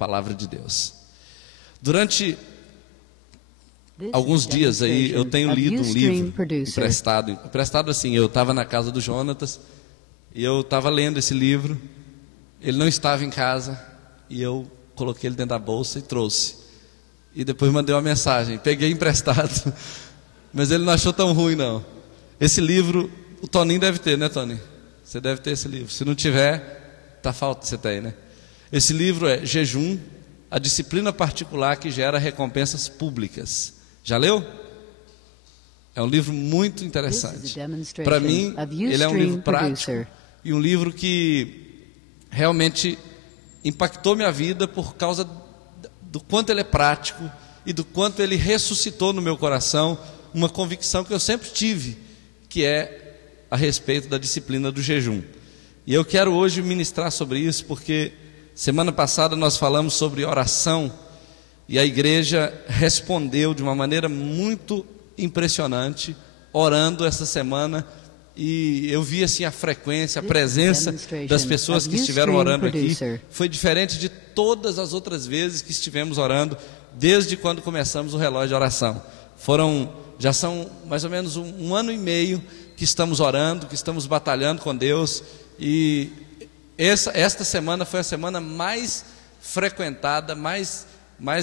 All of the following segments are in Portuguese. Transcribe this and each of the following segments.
palavra de Deus. Durante alguns dias aí eu tenho lido um livro emprestado assim, eu estava na casa do Jonatas e eu estava lendo esse livro, ele não estava em casa e eu coloquei ele dentro da bolsa e trouxe, e depois mandei uma mensagem, peguei emprestado, mas ele não achou tão ruim não. Esse livro, o Toninho deve ter, né, Toninho? Você deve ter esse livro, se não tiver, tá falta, você tem, né? Esse livro é Jejum, a disciplina particular que gera recompensas públicas. Já leu? É um livro muito interessante. Para mim, ele é um livro prático e um livro que realmente impactou minha vida por causa do quanto ele é prático e do quanto ele ressuscitou no meu coração uma convicção que eu sempre tive, que é a respeito da disciplina do jejum. E eu quero hoje ministrar sobre isso porque semana passada nós falamos sobre oração e a igreja respondeu de uma maneira muito impressionante, orando essa semana, e eu vi assim a frequência, a presença das pessoas que estiveram orando aqui foi diferente de todas as outras vezes que estivemos orando desde quando começamos o relógio de oração. Já são mais ou menos um ano e meio que estamos orando, que estamos batalhando com Deus, e esta semana foi a semana mais frequentada, mais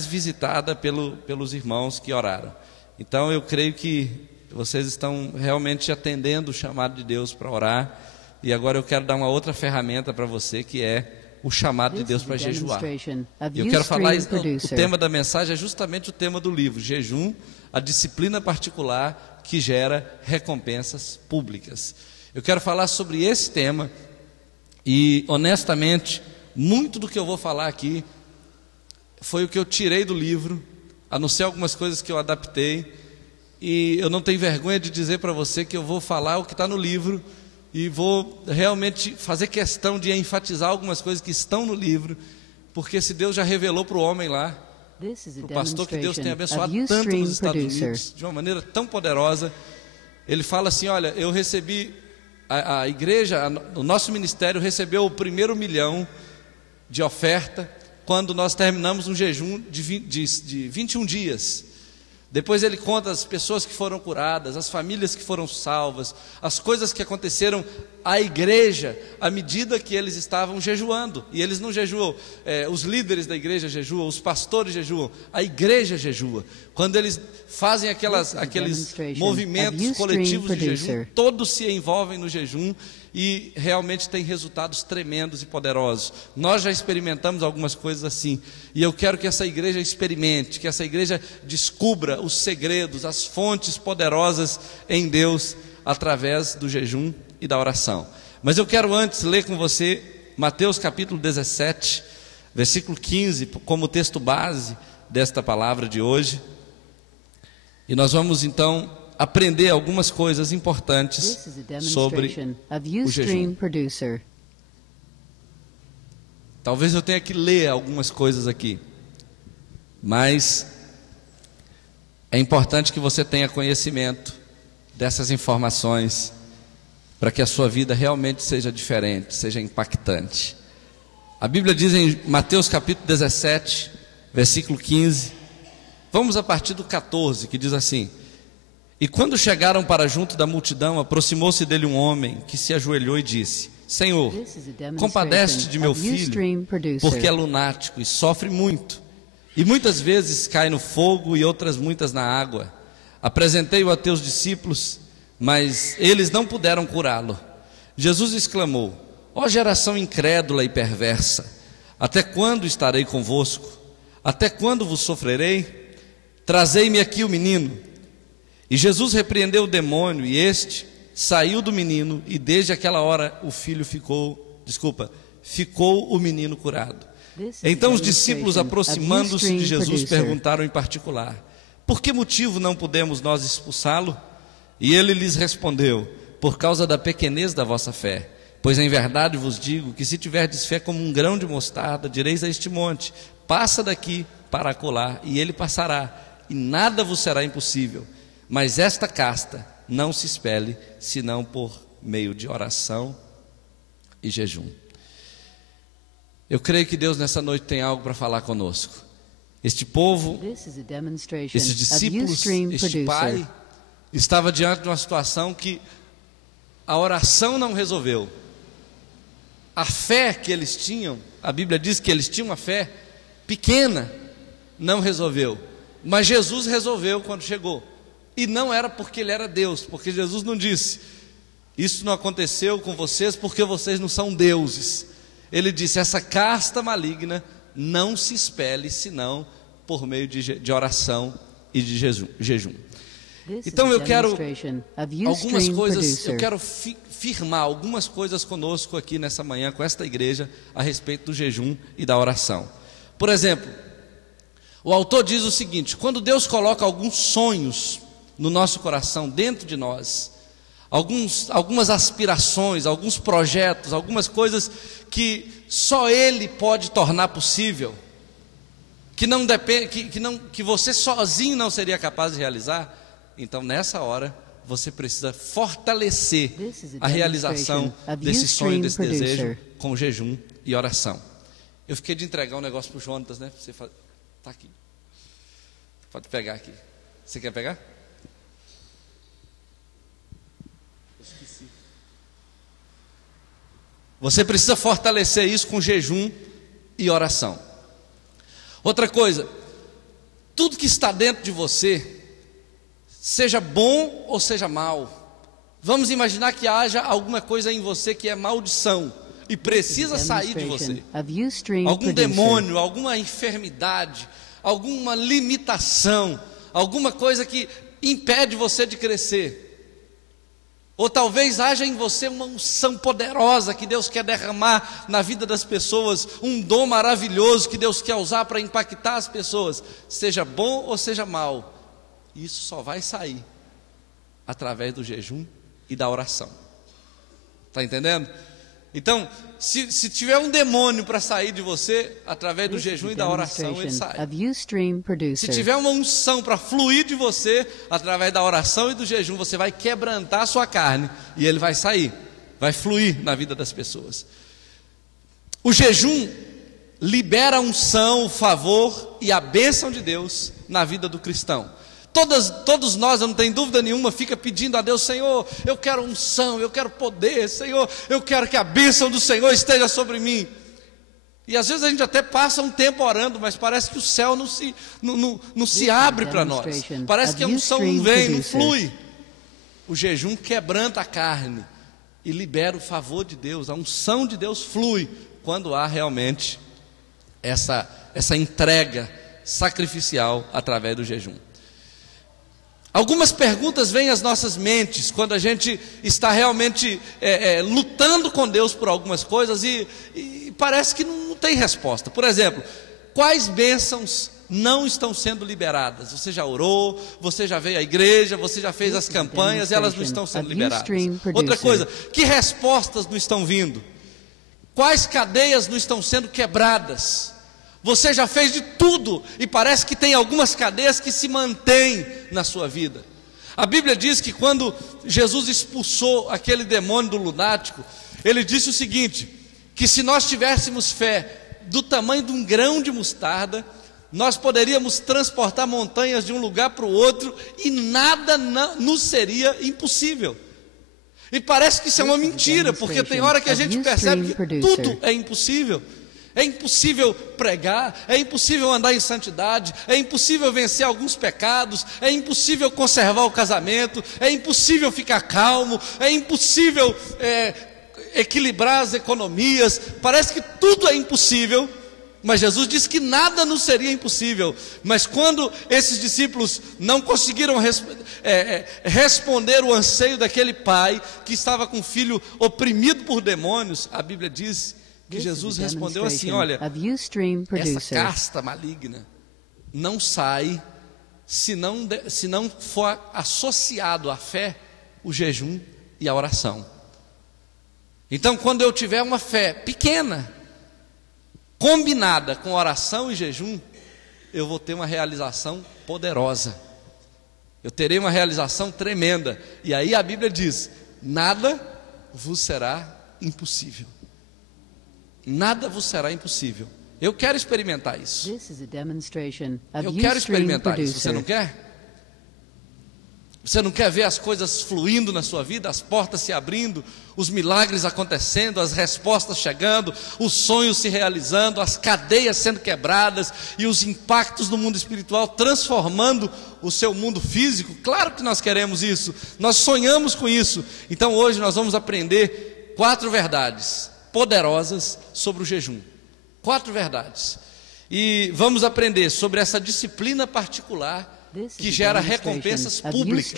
visitada pelos irmãos que oraram. Então eu creio que vocês estão realmente atendendo o chamado de Deus para orar, e agora eu quero dar uma outra ferramenta para você, que é o chamado de Deus para jejuar. E eu quero falar, o tema da mensagem é justamente o tema do livro, Jejum, a disciplina particular que gera recompensas públicas. Eu quero falar sobre esse tema, e honestamente, muito do que eu vou falar aqui foi o que eu tirei do livro, a não ser algumas coisas que eu adaptei, e eu não tenho vergonha de dizer para você que eu vou falar o que está no livro, e vou realmente fazer questão de enfatizar algumas coisas que estão no livro, porque se Deus já revelou para o homem lá, para o pastor que Deus tem abençoado tanto nos Estados Unidos, de uma maneira tão poderosa, ele fala assim: olha, eu recebi, a igreja, o nosso ministério recebeu o primeiro 1 milhão de oferta, quando nós terminamos um jejum de 21 dias. Depois ele conta as pessoas que foram curadas, as famílias que foram salvas, as coisas que aconteceram à igreja à medida que eles estavam jejuando. E eles não jejuam, os líderes da igreja jejuam, os pastores jejuam, a igreja jejua. Quando eles fazem aqueles movimentos coletivos de jejum, todos se envolvem no jejum, e realmente tem resultados tremendos e poderosos. Nós já experimentamos algumas coisas assim, e eu quero que essa igreja experimente, que essa igreja descubra os segredos, as fontes poderosas em Deus, através do jejum e da oração. Mas eu quero antes ler com você Mateus capítulo 17, versículo 15, como texto base desta palavra de hoje, e nós vamos então aprender algumas coisas importantes sobre o jejum. Talvez eu tenha que ler algumas coisas aqui, mas é importante que você tenha conhecimento dessas informações, para que a sua vida realmente seja diferente, seja impactante. A Bíblia diz em Mateus capítulo 17, versículo 15, vamos a partir do 14, que diz assim: e quando chegaram para junto da multidão, aproximou-se dele um homem que se ajoelhou e disse: Senhor, compadece-te de meu filho, porque é lunático e sofre muito, e muitas vezes cai no fogo e outras muitas na água. Apresentei-o a teus discípulos, mas eles não puderam curá-lo. Jesus exclamou: ó geração incrédula e perversa, até quando estarei convosco? Até quando vos sofrerei? Trazei-me aqui o menino. E Jesus repreendeu o demônio, e este saiu do menino, e desde aquela hora ficou o menino curado. Então os discípulos, aproximando-se de Jesus, perguntaram em particular: por que motivo não podemos nós expulsá-lo? E ele lhes respondeu: por causa da pequenez da vossa fé. Pois em verdade vos digo que se tiverdes fé como um grão de mostarda, direis a este monte: passa daqui para acolá, e ele passará, e nada vos será impossível. Mas esta casta não se expele, senão por meio de oração e jejum. Eu creio que Deus nessa noite tem algo para falar conosco. Este povo, esses discípulos, este pai, estava diante de uma situação que a oração não resolveu. A fé que eles tinham, a Bíblia diz que eles tinham uma fé pequena, não resolveu. Mas Jesus resolveu quando chegou. E não era porque ele era Deus, porque Jesus não disse: isso não aconteceu com vocês porque vocês não são deuses. Ele disse: essa casta maligna não se expele senão por meio de oração e de jejum. Então eu quero algumas coisas, eu quero firmar algumas coisas conosco aqui nessa manhã com esta igreja a respeito do jejum e da oração. Por exemplo, o autor diz o seguinte: quando Deus coloca alguns sonhos no nosso coração, dentro de nós, algumas aspirações, alguns projetos, algumas coisas que só Ele pode tornar possível, que não depende, que você sozinho não seria capaz de realizar, então nessa hora você precisa fortalecer a realização desse sonho, desse desejo, com jejum e oração. Eu fiquei de entregar um negócio para o Jonatas, né? Você está aqui, pode pegar aqui. Você quer pegar? Você precisa fortalecer isso com jejum e oração. Outra coisa, tudo que está dentro de você, seja bom ou seja mal, vamos imaginar que haja alguma coisa em você que é maldição e precisa sair de você. Algum demônio, alguma enfermidade, alguma limitação, alguma coisa que impede você de crescer. Ou talvez haja em você uma unção poderosa que Deus quer derramar na vida das pessoas, um dom maravilhoso que Deus quer usar para impactar as pessoas, seja bom ou seja mal, isso só vai sair através do jejum e da oração. Está entendendo? Então, se tiver um demônio para sair de você, através do jejum e da oração, ele sai. Se tiver uma unção para fluir de você, através da oração e do jejum, você vai quebrantar a sua carne e ele vai sair, vai fluir na vida das pessoas. O jejum libera a unção, o favor e a bênção de Deus na vida do cristão. Todos nós, eu não tenho dúvida nenhuma, fica pedindo a Deus: Senhor, eu quero unção, eu quero poder, Senhor, eu quero que a bênção do Senhor esteja sobre mim. E às vezes a gente até passa um tempo orando, mas parece que o céu não se abre para nós. Parece que a unção não vem, não flui. O jejum quebranta a carne e libera o favor de Deus, a unção de Deus flui quando há realmente essa entrega sacrificial através do jejum. Algumas perguntas vêm às nossas mentes quando a gente está realmente lutando com Deus por algumas coisas e parece que não tem resposta. Por exemplo, quais bênçãos não estão sendo liberadas? Você já orou, você já veio à igreja, você já fez as campanhas, elas não estão sendo liberadas. Outra coisa, que respostas não estão vindo? Quais cadeias não estão sendo quebradas? Você já fez de tudo e parece que tem algumas cadeias que se mantêm na sua vida. A Bíblia diz que quando Jesus expulsou aquele demônio do lunático, ele disse o seguinte: que se nós tivéssemos fé do tamanho de um grão de mostarda, nós poderíamos transportar montanhas de um lugar para o outro e nada nos seria impossível. E parece que isso é uma mentira, porque tem hora que a gente percebe que tudo é impossível. É impossível pregar, é impossível andar em santidade, é impossível vencer alguns pecados, é impossível conservar o casamento, é impossível ficar calmo, é impossível equilibrar as economias. Parece que tudo é impossível, mas Jesus disse que nada nos seria impossível. Mas quando esses discípulos não conseguiram responder o anseio daquele pai que estava com o filho oprimido por demônios, a Bíblia diz que Jesus respondeu assim: olha, essa casta maligna não sai se não for associado à fé, o jejum e a oração. Então, quando eu tiver uma fé pequena, combinada com oração e jejum, eu vou ter uma realização poderosa, eu terei uma realização tremenda. E aí a Bíblia diz: nada vos será impossível. nada vos será impossível. Eu quero experimentar isso. Eu quero experimentar isso. Você não quer? Você não quer ver as coisas fluindo na sua vida, as portas se abrindo, os milagres acontecendo, as respostas chegando, os sonhos se realizando, as cadeias sendo quebradas e os impactos no mundo espiritual transformando o seu mundo físico? Claro que nós queremos isso, nós sonhamos com isso. Então hoje nós vamos aprender 4 verdades poderosas sobre o jejum. 4 verdades. E vamos aprender sobre essa disciplina particular que gera recompensas públicas.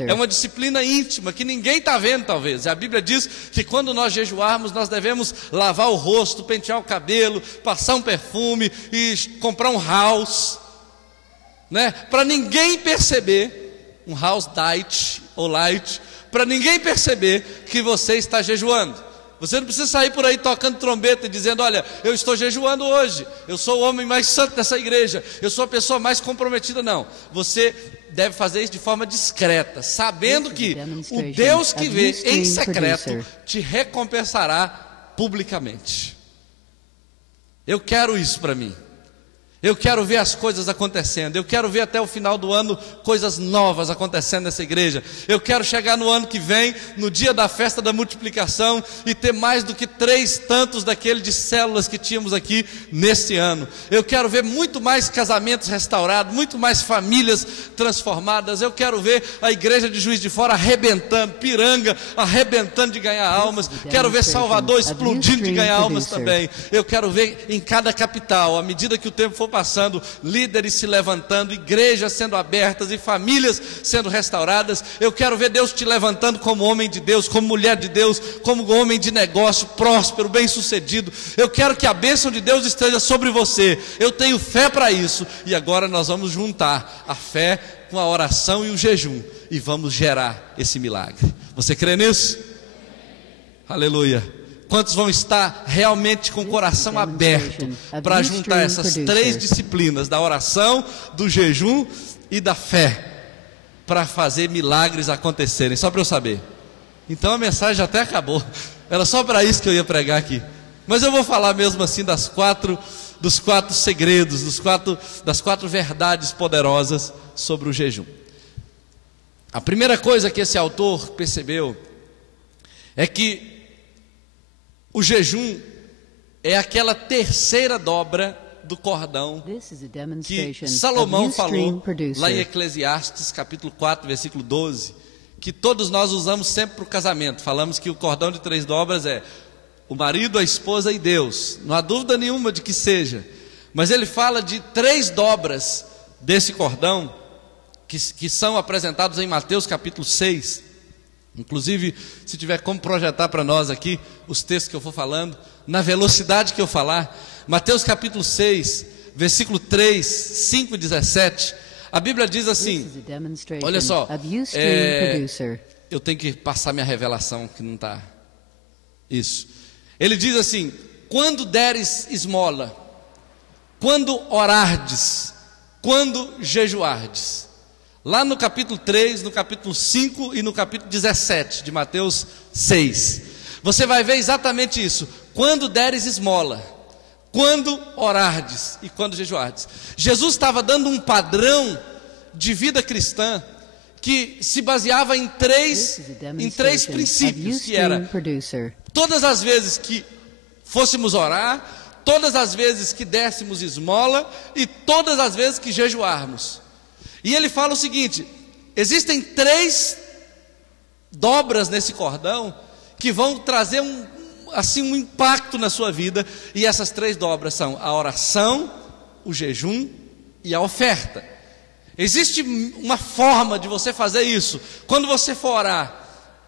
É uma disciplina íntima que ninguém está vendo, talvez. A Bíblia diz que quando nós jejuarmos, nós devemos lavar o rosto, pentear o cabelo, passar um perfume e comprar um house, né? Para ninguém perceber, um house diet ou light, para ninguém perceber que você está jejuando. Você não precisa sair por aí tocando trombeta e dizendo: olha, eu estou jejuando hoje, eu sou o homem mais santo dessa igreja, eu sou a pessoa mais comprometida. Não, você deve fazer isso de forma discreta, sabendo que o Deus que vê em secreto te recompensará publicamente. Eu quero isso para mim. Eu quero ver as coisas acontecendo. Eu quero ver até o final do ano coisas novas acontecendo nessa igreja. Eu quero chegar no ano que vem, no dia da festa da multiplicação, e ter mais do que 3 tantos daquele de células que tínhamos aqui nesse ano. Eu quero ver muito mais casamentos restaurados, muito mais famílias transformadas. Eu quero ver a igreja de Juiz de Fora arrebentando, Piranga arrebentando de ganhar almas. Quero ver Salvador explodindo de ganhar almas também. Eu quero ver em cada capital, à medida que o tempo for passando, líderes se levantando, igrejas sendo abertas e famílias sendo restauradas. Eu quero ver Deus te levantando como homem de Deus, como mulher de Deus, como homem de negócio, próspero, bem sucedido. Eu quero que a bênção de Deus esteja sobre você. Eu tenho fé para isso. E agora nós vamos juntar a fé com a oração e o jejum, e vamos gerar esse milagre. Você crê nisso? Aleluia. Quantos vão estar realmente com o coração aberto para juntar essas 3 disciplinas, da oração, do jejum e da fé, para fazer milagres acontecerem? Só para eu saber. Então a mensagem já até acabou. Era só para isso que eu ia pregar aqui. Mas eu vou falar mesmo assim dos 4 segredos, das 4 verdades poderosas sobre o jejum. A primeira coisa que esse autor percebeu é que o jejum é aquela terceira dobra do cordão que Salomão falou lá em Eclesiastes capítulo 4, versículo 12, que todos nós usamos sempre para o casamento. Falamos que o cordão de 3 dobras é o marido, a esposa e Deus. Não há dúvida nenhuma de que seja. Mas ele fala de 3 dobras desse cordão que são apresentados em Mateus capítulo 6. Inclusive, se tiver como projetar para nós aqui os textos que eu for falando, na velocidade que eu falar, Mateus capítulo 6, versículo 3, 5 e 17, a Bíblia diz assim, olha só, eu tenho que passar minha revelação que não está, isso, ele diz assim: quando deres esmola, quando orardes, quando jejuardes. Lá no capítulo 3, no capítulo 5 e no capítulo 17 de Mateus 6, você vai ver exatamente isso: quando deres esmola, quando orardes e quando jejuardes. Jesus estava dando um padrão de vida cristã que se baseava em três princípios, que era: todas as vezes que fôssemos orar, todas as vezes que dessemos esmola e todas as vezes que jejuarmos. E ele fala o seguinte: existem 3 dobras nesse cordão que vão trazer um impacto na sua vida, e essas 3 dobras são a oração, o jejum e a oferta. Existe uma forma de você fazer isso. Quando você for orar,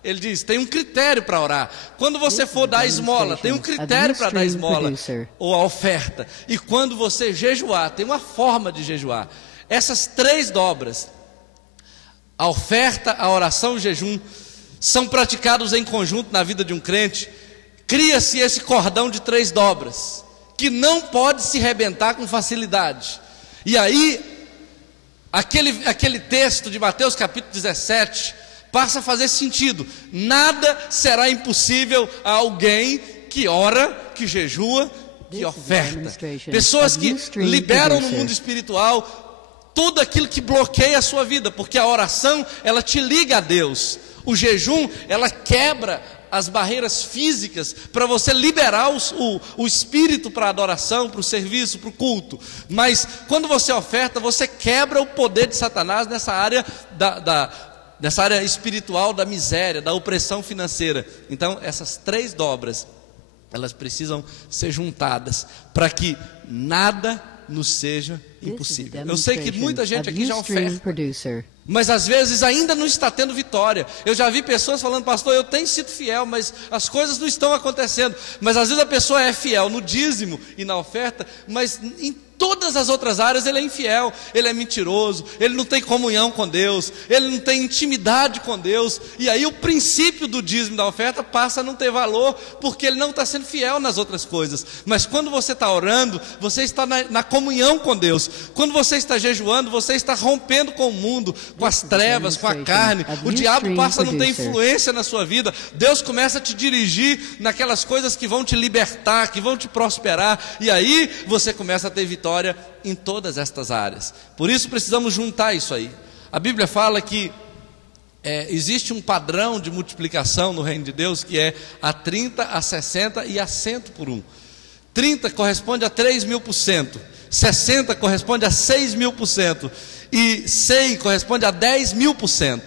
ele diz, tem um critério para orar. Quando você for dar esmola, tem um critério para dar esmola ou a oferta. E quando você jejuar, tem uma forma de jejuar. Essas 3 dobras, a oferta, a oração e o jejum, são praticados em conjunto na vida de um crente. Cria-se esse cordão de 3 dobras, que não pode se rebentar com facilidade. E aí, aquele texto de Mateus capítulo 17, passa a fazer sentido. Nada será impossível a alguém que ora, que jejua, que oferta. Pessoas que liberam no mundo espiritual tudo aquilo que bloqueia a sua vida, porque a oração, ela te liga a Deus. O jejum, ela quebra as barreiras físicas para você liberar o espírito para a adoração, para o serviço, para o culto. Mas quando você oferta, você quebra o poder de Satanás nessa área nessa área espiritual da miséria, da opressão financeira. Então essas 3 dobras, elas precisam ser juntadas para que nada nos seja impossível. Eu sei que muita gente aqui já oferta, mas às vezes ainda não está tendo vitória. Eu já vi pessoas falando: pastor, eu tenho sido fiel, mas as coisas não estão acontecendo. Mas às vezes a pessoa é fiel no dízimo e na oferta, mas em todas as outras áreas ele é infiel, ele é mentiroso, ele não tem comunhão com Deus, ele não tem intimidade com Deus. E aí o princípio do dízimo e da oferta passa a não ter valor, porque ele não está sendo fiel nas outras coisas. Mas quando você está orando, você está na comunhão com Deus. Quando você está jejuando, você está rompendo com o mundo, com as trevas, com a carne. O diabo passa a não ter influência na sua vida. Deus começa a te dirigir naquelas coisas que vão te libertar, que vão te prosperar. E aí você começa a ter vitória em todas estas áreas. Por isso precisamos juntar isso aí. A Bíblia fala que existe um padrão de multiplicação no reino de Deus, que é a 30, a 60 e a 100 por 1. 30 corresponde a 3.000%, 60 corresponde a 6.000% e 100 corresponde a 10.000%.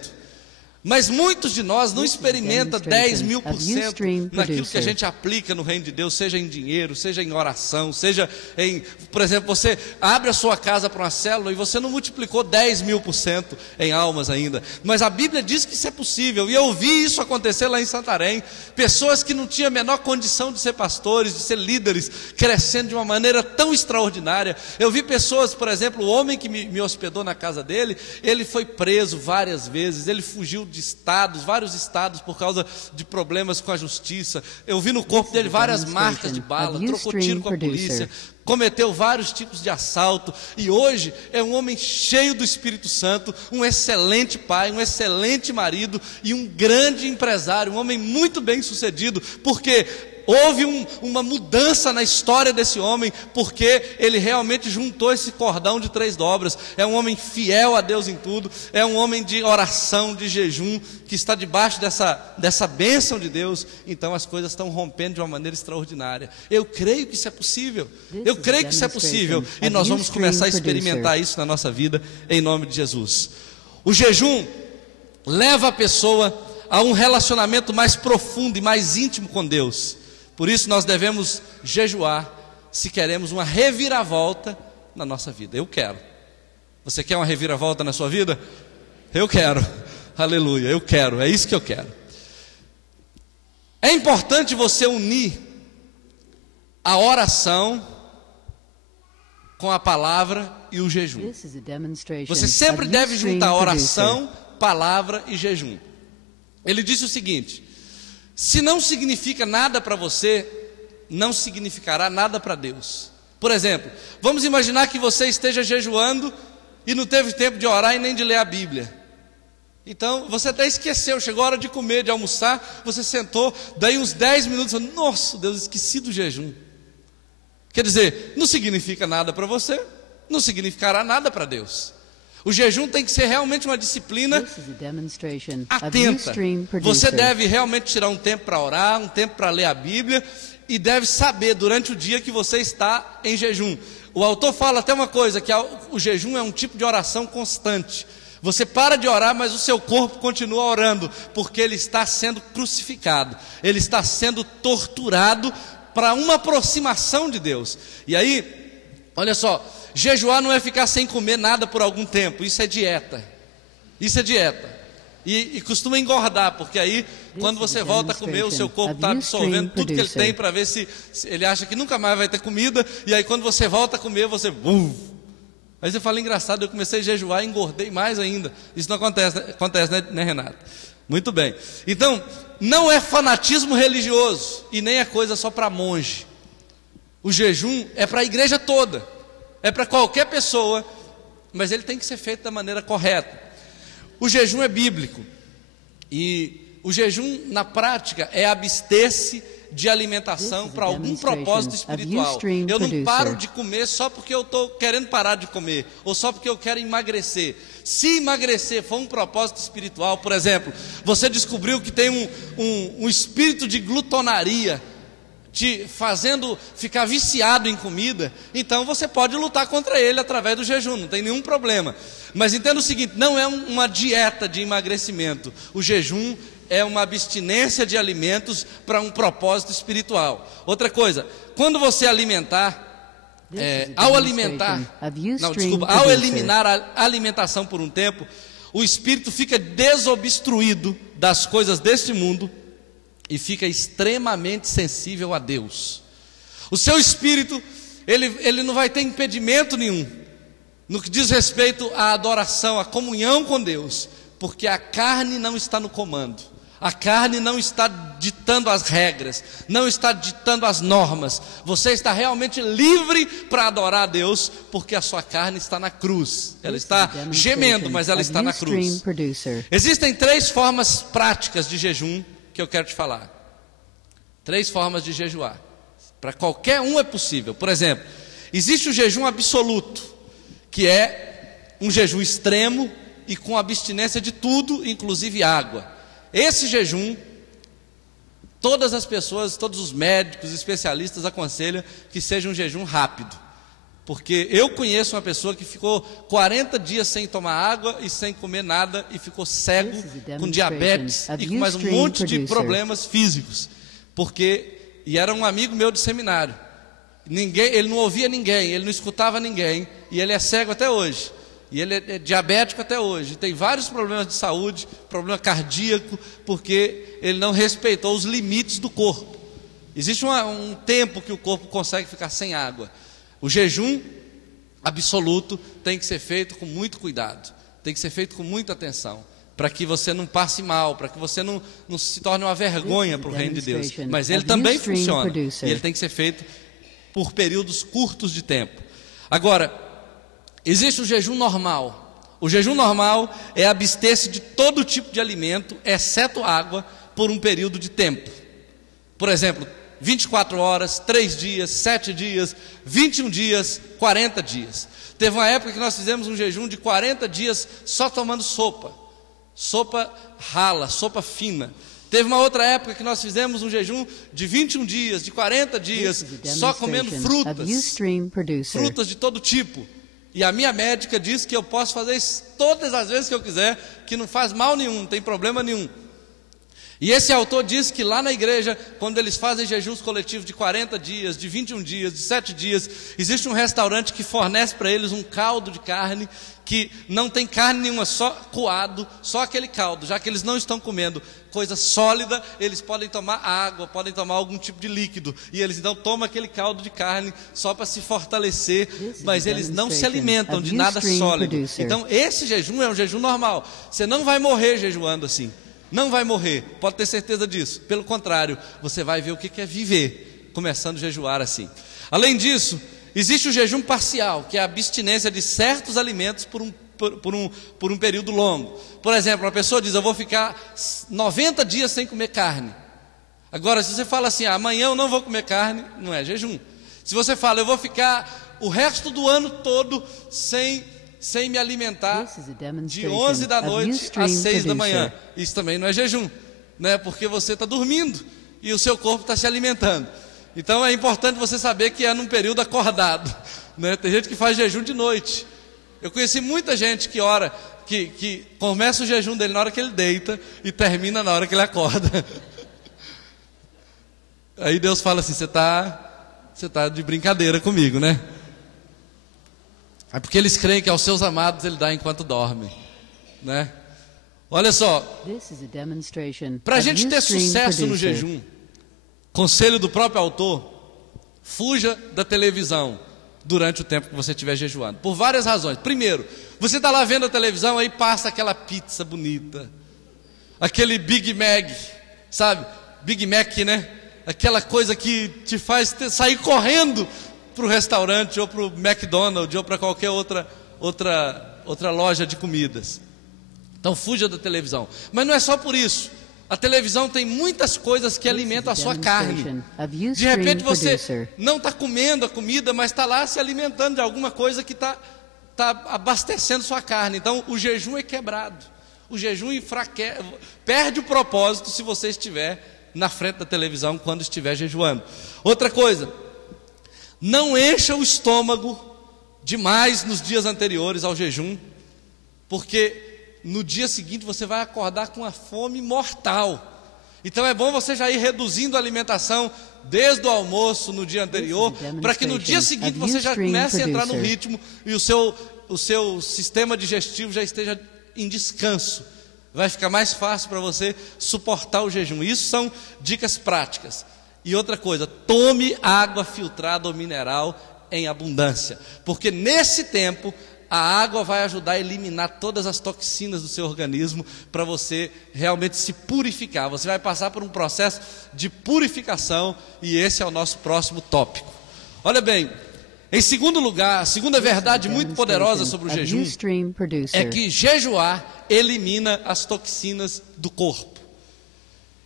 Mas muitos de nós não experimentam 10.000% naquilo que a gente aplica no reino de Deus, seja em dinheiro, seja em oração, seja em, por exemplo, você abre a sua casa para uma célula e você não multiplicou 10.000% em almas ainda. Mas a Bíblia diz que isso é possível, e eu vi isso acontecer lá em Santarém. Pessoas que não tinham a menor condição de ser pastores, de ser líderes, crescendo de uma maneira tão extraordinária. Eu vi pessoas, por exemplo, o homem que me hospedou na casa dele, ele foi preso várias vezes, ele fugiu de estados, vários estados, por causa de problemas com a justiça. Eu vi no corpo dele várias marcas de bala, trocou tiro com a polícia, cometeu vários tipos de assalto, e hoje é um homem cheio do Espírito Santo, um excelente pai, um excelente marido e um grande empresário, um homem muito bem sucedido, porque houve uma mudança na história desse homem, porque ele realmente juntou esse cordão de 3 dobras. É um homem fiel a Deus em tudo, é um homem de oração, de jejum, que está debaixo dessa bênção de Deus. Então as coisas estão rompendo de uma maneira extraordinária. Eu creio que isso é possível, eu creio que isso é possível, e nós vamos começar a experimentar isso na nossa vida, em nome de Jesus. O jejum leva a pessoa a um relacionamento mais profundo e mais íntimo com Deus. Por isso nós devemos jejuar, se queremos uma reviravolta na nossa vida. Eu quero. Você quer uma reviravolta na sua vida? Eu quero. Aleluia, eu quero. É isso que eu quero. É importante você unir a oração com a palavra e o jejum. Você sempre deve juntar oração, palavra e jejum. Ele disse o seguinte: se não significa nada para você, não significará nada para Deus. Por exemplo, vamos imaginar que você esteja jejuando e não teve tempo de orar e nem de ler a Bíblia. Então, você até esqueceu, chegou a hora de comer, de almoçar, você sentou, daí uns 10 minutos, falou: nossa, Deus, esqueci do jejum. Quer dizer, não significa nada para você, não significará nada para Deus. O jejum tem que ser realmente uma disciplina atenta. Você deve realmente tirar um tempo para orar, um tempo para ler a Bíblia, e deve saber durante o dia que você está em jejum. O autor fala até uma coisa, que o jejum é um tipo de oração constante. Você para de orar, mas o seu corpo continua orando, porque ele está sendo crucificado, ele está sendo torturado para uma aproximação de Deus. E aí, olha só, jejuar não é ficar sem comer nada por algum tempo, isso é dieta. Isso é dieta. E costuma engordar, porque aí, quando você volta a comer, o seu corpo está absorvendo tudo que ele tem, para ver se ele acha que nunca mais vai ter comida, e aí quando você volta a comer, você... Aí você fala: engraçado, eu comecei a jejuar e engordei mais ainda. Isso não acontece, né, Renato? Muito bem. Então, não é fanatismo religioso, e nem é coisa só para monge. O jejum é para a igreja toda, é para qualquer pessoa, mas ele tem que ser feito da maneira correta. O jejum é bíblico, e o jejum na prática é abster-se de alimentação para algum propósito espiritual. Eu não paro de comer só porque eu estou querendo parar de comer, ou só porque eu quero emagrecer. Se emagrecer for um propósito espiritual, por exemplo, você descobriu que tem um espírito de glutonaria te fazendo ficar viciado em comida, então você pode lutar contra ele através do jejum, não tem nenhum problema. Mas entenda o seguinte, não é uma dieta de emagrecimento. O jejum é uma abstinência de alimentos para um propósito espiritual. Outra coisa, quando você ao eliminar a alimentação por um tempo, o espírito fica desobstruído das coisas deste mundo e fica extremamente sensível a Deus. O seu espírito, ele não vai ter impedimento nenhum no que diz respeito à adoração, à comunhão com Deus, porque a carne não está no comando. A carne não está ditando as regras, não está ditando as normas. Você está realmente livre para adorar a Deus, porque a sua carne está na cruz. Ela está gemendo, mas ela está na cruz. Existem 3 formas práticas de jejum que eu quero te falar. 3 formas de jejuar. Para qualquer um é possível. Por exemplo, existe o jejum absoluto, que é um jejum extremo e com abstinência de tudo, inclusive água. Esse jejum, todas as pessoas, todos os médicos, especialistas aconselham que seja um jejum rápido. Porque eu conheço uma pessoa que ficou 40 dias sem tomar água e sem comer nada e ficou cego, com diabetes e com mais um monte de problemas físicos. E era um amigo meu de seminário. Ele não ouvia ninguém, ele não escutava ninguém e ele é cego até hoje. E ele é diabético até hoje, tem vários problemas de saúde, problema cardíaco, porque ele não respeitou os limites do corpo. Existe um tempo que o corpo consegue ficar sem água. O jejum absoluto tem que ser feito com muito cuidado, tem que ser feito com muita atenção, para que você não passe mal, para que você não se torne uma vergonha para o reino de Deus. Mas ele também funciona, e ele tem que ser feito por períodos curtos de tempo. Agora, existe o jejum normal. O jejum normal é abster-se de todo tipo de alimento, exceto água, por um período de tempo. Por exemplo, 24 horas, 3 dias, 7 dias, 21 dias, 40 dias. Teve uma época que nós fizemos um jejum de 40 dias só tomando sopa. Sopa rala, sopa fina. Teve uma outra época que nós fizemos um jejum de 21 dias, de 40 dias, só comendo frutas de todo tipo. E a minha médica diz que eu posso fazer isso todas as vezes que eu quiser, que não faz mal nenhum, não tem problema nenhum. E esse autor diz que lá na igreja, quando eles fazem jejuns coletivos de 40 dias, de 21 dias, de 7 dias, existe um restaurante que fornece para eles um caldo de carne, que não tem carne nenhuma, só coado, só aquele caldo, já que eles não estão comendo coisa sólida, eles podem tomar água, podem tomar algum tipo de líquido, e eles então tomam aquele caldo de carne só para se fortalecer, mas eles não se alimentam de nada sólido. Então esse jejum é um jejum normal, você não vai morrer jejuando assim. Não vai morrer, pode ter certeza disso. Pelo contrário, você vai ver o que é viver começando a jejuar assim. Além disso, existe o jejum parcial, que é a abstinência de certos alimentos por um período longo. Por exemplo, uma pessoa diz, eu vou ficar 90 dias sem comer carne. Agora, se você fala assim, amanhã eu não vou comer carne, não é jejum. Se você fala, eu vou ficar o resto do ano todo sem me alimentar de 11 da noite às 6 da manhã. Isso também não é jejum, né? Porque você está dormindo e o seu corpo está se alimentando. Então é importante você saber que é num período acordado, né? Tem gente que faz jejum de noite. Eu conheci muita gente que começa o jejum dele na hora que ele deita e termina na hora que ele acorda. Aí Deus fala assim, você tá de brincadeira comigo, né? É porque eles creem que aos seus amados ele dá enquanto dorme, né? Olha só, para a gente ter sucesso no jejum, conselho do próprio autor, fuja da televisão durante o tempo que você estiver jejuando, por várias razões. Primeiro, você está lá vendo a televisão, aí passa aquela pizza bonita, aquele Big Mac, sabe? Big Mac, né? Aquela coisa que te faz sair correndo para o restaurante, ou para o McDonald's, ou para qualquer outra loja de comidas. Então fuja da televisão. Mas não é só por isso. A televisão tem muitas coisas que alimentam a sua carne. De repente você não está comendo a comida, mas está lá se alimentando de alguma coisa que está abastecendo sua carne. Então o jejum é quebrado. O jejum enfraquece, perde o propósito se você estiver na frente da televisão quando estiver jejuando. Outra coisa, não encha o estômago demais nos dias anteriores ao jejum, porque no dia seguinte você vai acordar com uma fome mortal. Então é bom você já ir reduzindo a alimentação desde o almoço no dia anterior, para que no dia seguinte você já comece a entrar no ritmo e o seu sistema digestivo já esteja em descanso. Vai ficar mais fácil para você suportar o jejum. Isso são dicas práticas. E outra coisa, tome água filtrada ou mineral em abundância, porque nesse tempo a água vai ajudar a eliminar todas as toxinas do seu organismo, para você realmente se purificar. Você vai passar por um processo de purificação, e esse é o nosso próximo tópico. Olha bem, em segundo lugar, a segunda verdade muito poderosa sobre o jejum é que jejuar elimina as toxinas do corpo.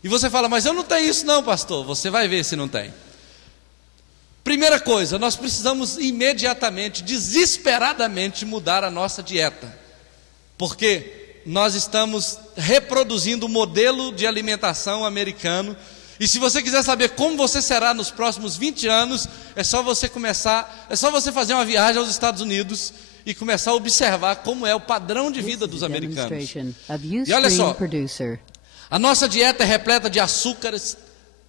E você fala, mas eu não tenho isso não, pastor. Você vai ver se não tem. Primeira coisa, nós precisamos imediatamente, desesperadamente mudar a nossa dieta, porque nós estamos reproduzindo o modelo de alimentação americano. E se você quiser saber como você será nos próximos 20 anos, é só você fazer uma viagem aos Estados Unidos e começar a observar como é o padrão de vida dos americanos. E olha só, a nossa dieta é repleta de açúcares,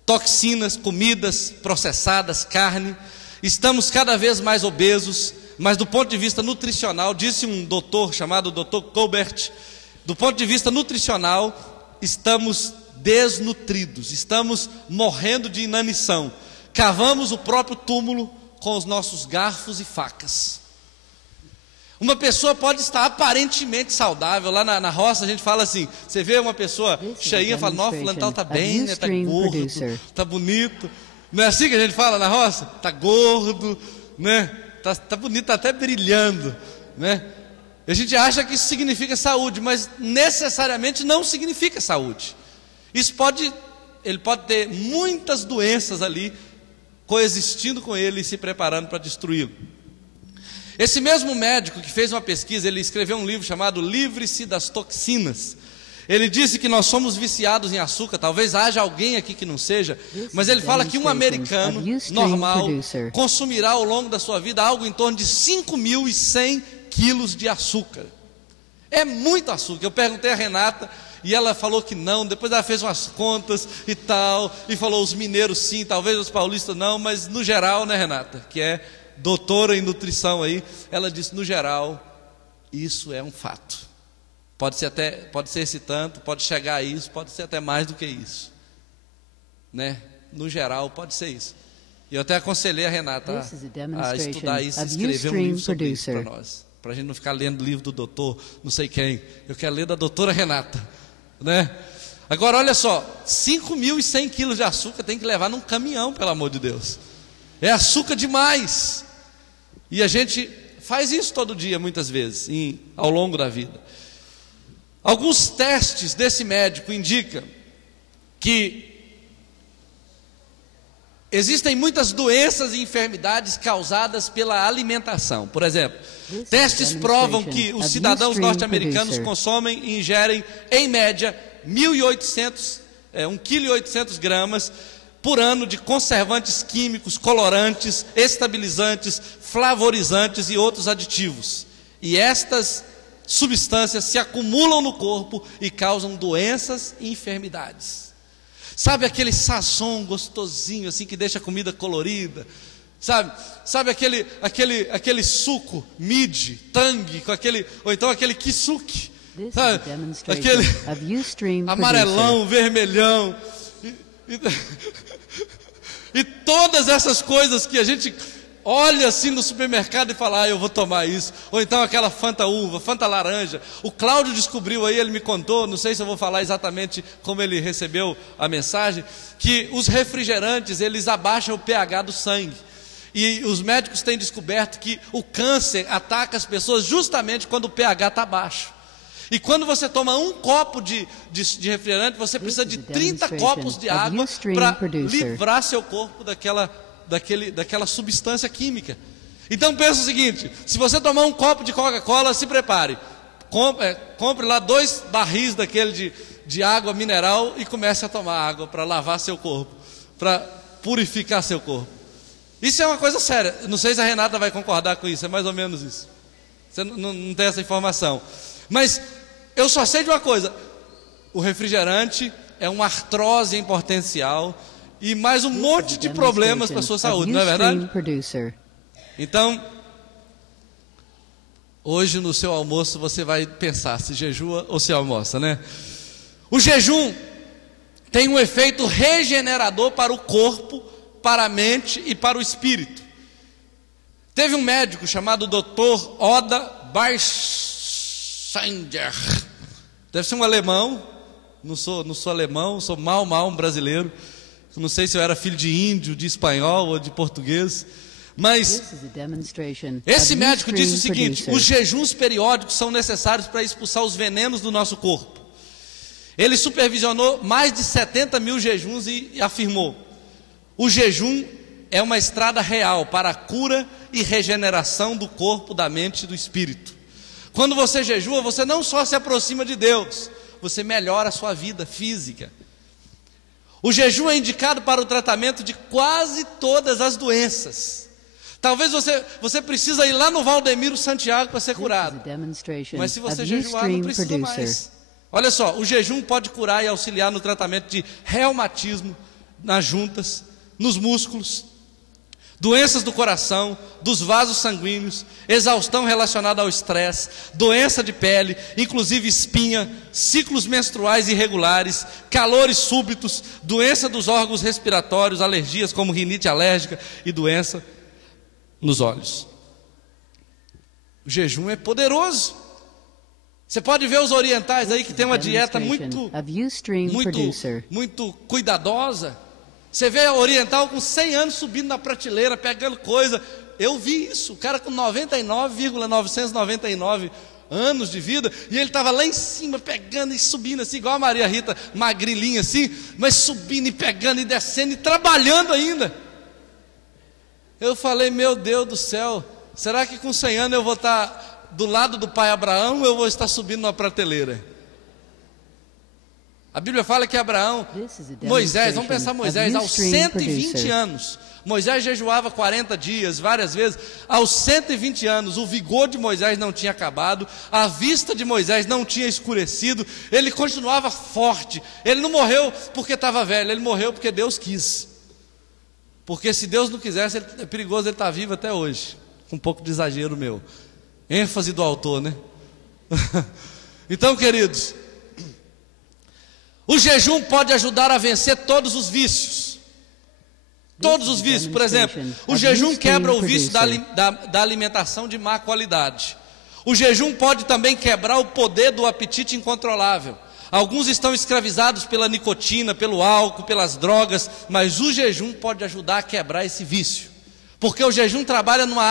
toxinas, comidas processadas, carne. Estamos cada vez mais obesos, mas do ponto de vista nutricional, disse um doutor chamado Dr. Colbert, do ponto de vista nutricional, estamos desnutridos, estamos morrendo de inanição. Cavamos o próprio túmulo com os nossos garfos e facas. Uma pessoa pode estar aparentemente saudável. Lá na roça a gente fala assim, você vê uma pessoa cheinha, fala, nossa, fulano tal está bem, está gordo, está bonito. Não é assim que a gente fala na roça? Está gordo, né? Tá bonito, está até brilhando, né? E a gente acha que isso significa saúde, mas necessariamente não significa saúde. Ele pode ter muitas doenças ali coexistindo com ele e se preparando para destruí-lo. Esse mesmo médico que fez uma pesquisa, ele escreveu um livro chamado Livre-se das Toxinas. Ele disse que nós somos viciados em açúcar. Talvez haja alguém aqui que não seja, mas ele fala que um americano normal consumirá ao longo da sua vida algo em torno de 5.100 quilos de açúcar. É muito açúcar. Eu perguntei a Renata e ela falou que não. Depois ela fez umas contas e tal, e falou os mineiros sim, talvez os paulistas não, mas no geral, né, Renata, que é doutora em nutrição aí, ela disse, no geral, isso é um fato. Pode ser esse tanto, pode chegar a isso, pode ser até mais do que isso, né? No geral, pode ser isso. E eu até aconselhei a Renata a estudar isso, escrever um livro sobre isso para nós, para a gente não ficar lendo o livro do doutor, não sei quem. Eu quero ler da doutora Renata, né? Agora, olha só, 5.100 quilos de açúcar tem que levar num caminhão, pelo amor de Deus. É açúcar demais. E a gente faz isso todo dia, muitas vezes, ao longo da vida. Alguns testes desse médico indicam que existem muitas doenças e enfermidades causadas pela alimentação. Por exemplo, testes provam que os cidadãos norte-americanos consomem e ingerem, em média, 1,8 kg por ano de conservantes químicos, colorantes, estabilizantes, flavorizantes e outros aditivos. E estas substâncias se acumulam no corpo e causam doenças e enfermidades. Sabe aquele sazon gostosinho assim que deixa a comida colorida? Sabe aquele suco mid, tang, com ou então aquele kisuke, sabe? Aquele amarelão, vermelhão. E todas essas coisas que a gente olha assim no supermercado e fala, eu vou tomar isso. Ou então aquela Fanta uva, Fanta laranja. O Cláudio descobriu aí, ele me contou, não sei se eu vou falar exatamente como ele recebeu a mensagem, que os refrigerantes, eles abaixam o pH do sangue. E os médicos têm descoberto que o câncer ataca as pessoas justamente quando o pH está baixo. E quando você toma um copo de refrigerante, você precisa de 30 copos de água para livrar seu corpo daquela substância química. Então pensa o seguinte: se você tomar um copo de Coca-Cola, se prepare, compre lá 2 barris daquele de água mineral e comece a tomar água para lavar seu corpo, para purificar seu corpo. Isso é uma coisa séria. Não sei se a Renata vai concordar com isso, é mais ou menos isso. Você não tem essa informação, mas eu só sei de uma coisa: o refrigerante é uma artrose em potencial e mais um monte de problemas para a sua saúde, não é verdade? Então, hoje no seu almoço você vai pensar se jejua ou se almoça, né? O jejum tem um efeito regenerador para o corpo, para a mente e para o espírito. Teve um médico chamado Dr. Oda Barsanger. Deve ser um alemão. Não sou alemão, sou mal um brasileiro. Não sei se eu era filho de índio, de espanhol ou de português. Mas esse médico disse o seguinte: os jejuns periódicos são necessários para expulsar os venenos do nosso corpo. Ele supervisionou mais de 70 mil jejuns e afirmou: o jejum é uma estrada real para a cura e regeneração do corpo, da mente e do espírito. Quando você jejua, você não só se aproxima de Deus, você melhora a sua vida física. O jejum é indicado para o tratamento de quase todas as doenças. Talvez você precisa ir lá no Valdemiro Santiago para ser curado, mas se você jejuar, não precisa mais. Olha só, o jejum pode curar e auxiliar no tratamento de reumatismo nas juntas, nos músculos, doenças do coração, dos vasos sanguíneos, exaustão relacionada ao estresse, doença de pele, inclusive espinha, ciclos menstruais irregulares, calores súbitos, doença dos órgãos respiratórios, alergias como rinite alérgica e doença nos olhos. O jejum é poderoso. Você pode ver os orientais aí que tem uma dieta muito cuidadosa. Você vê oriental com 100 anos subindo na prateleira, pegando coisa. Eu vi isso, o cara com 99,999 anos de vida, e ele estava lá em cima pegando e subindo assim, igual a Maria Rita, magrilinha assim, mas subindo e pegando e descendo e trabalhando ainda. Eu falei: meu Deus do céu, será que com 100 anos eu vou estar do lado do pai Abraão ou eu vou estar subindo na prateleira? A Bíblia fala que Moisés, vamos pensar Moisés, aos 120 anos, Moisés jejuava 40 dias, várias vezes. Aos 120 anos, o vigor de Moisés não tinha acabado, a vista de Moisés não tinha escurecido, ele continuava forte. Ele não morreu porque estava velho, ele morreu porque Deus quis. Porque se Deus não quisesse, é perigoso ele estar vivo até hoje. Com um pouco de exagero meu, ênfase do autor, né? Então, queridos, o jejum pode ajudar a vencer todos os vícios. Todos os vícios. Por exemplo, o jejum quebra o vício da alimentação de má qualidade. O jejum pode também quebrar o poder do apetite incontrolável. Alguns estão escravizados pela nicotina, pelo álcool, pelas drogas, mas o jejum pode ajudar a quebrar esse vício. Porque o jejum trabalha uma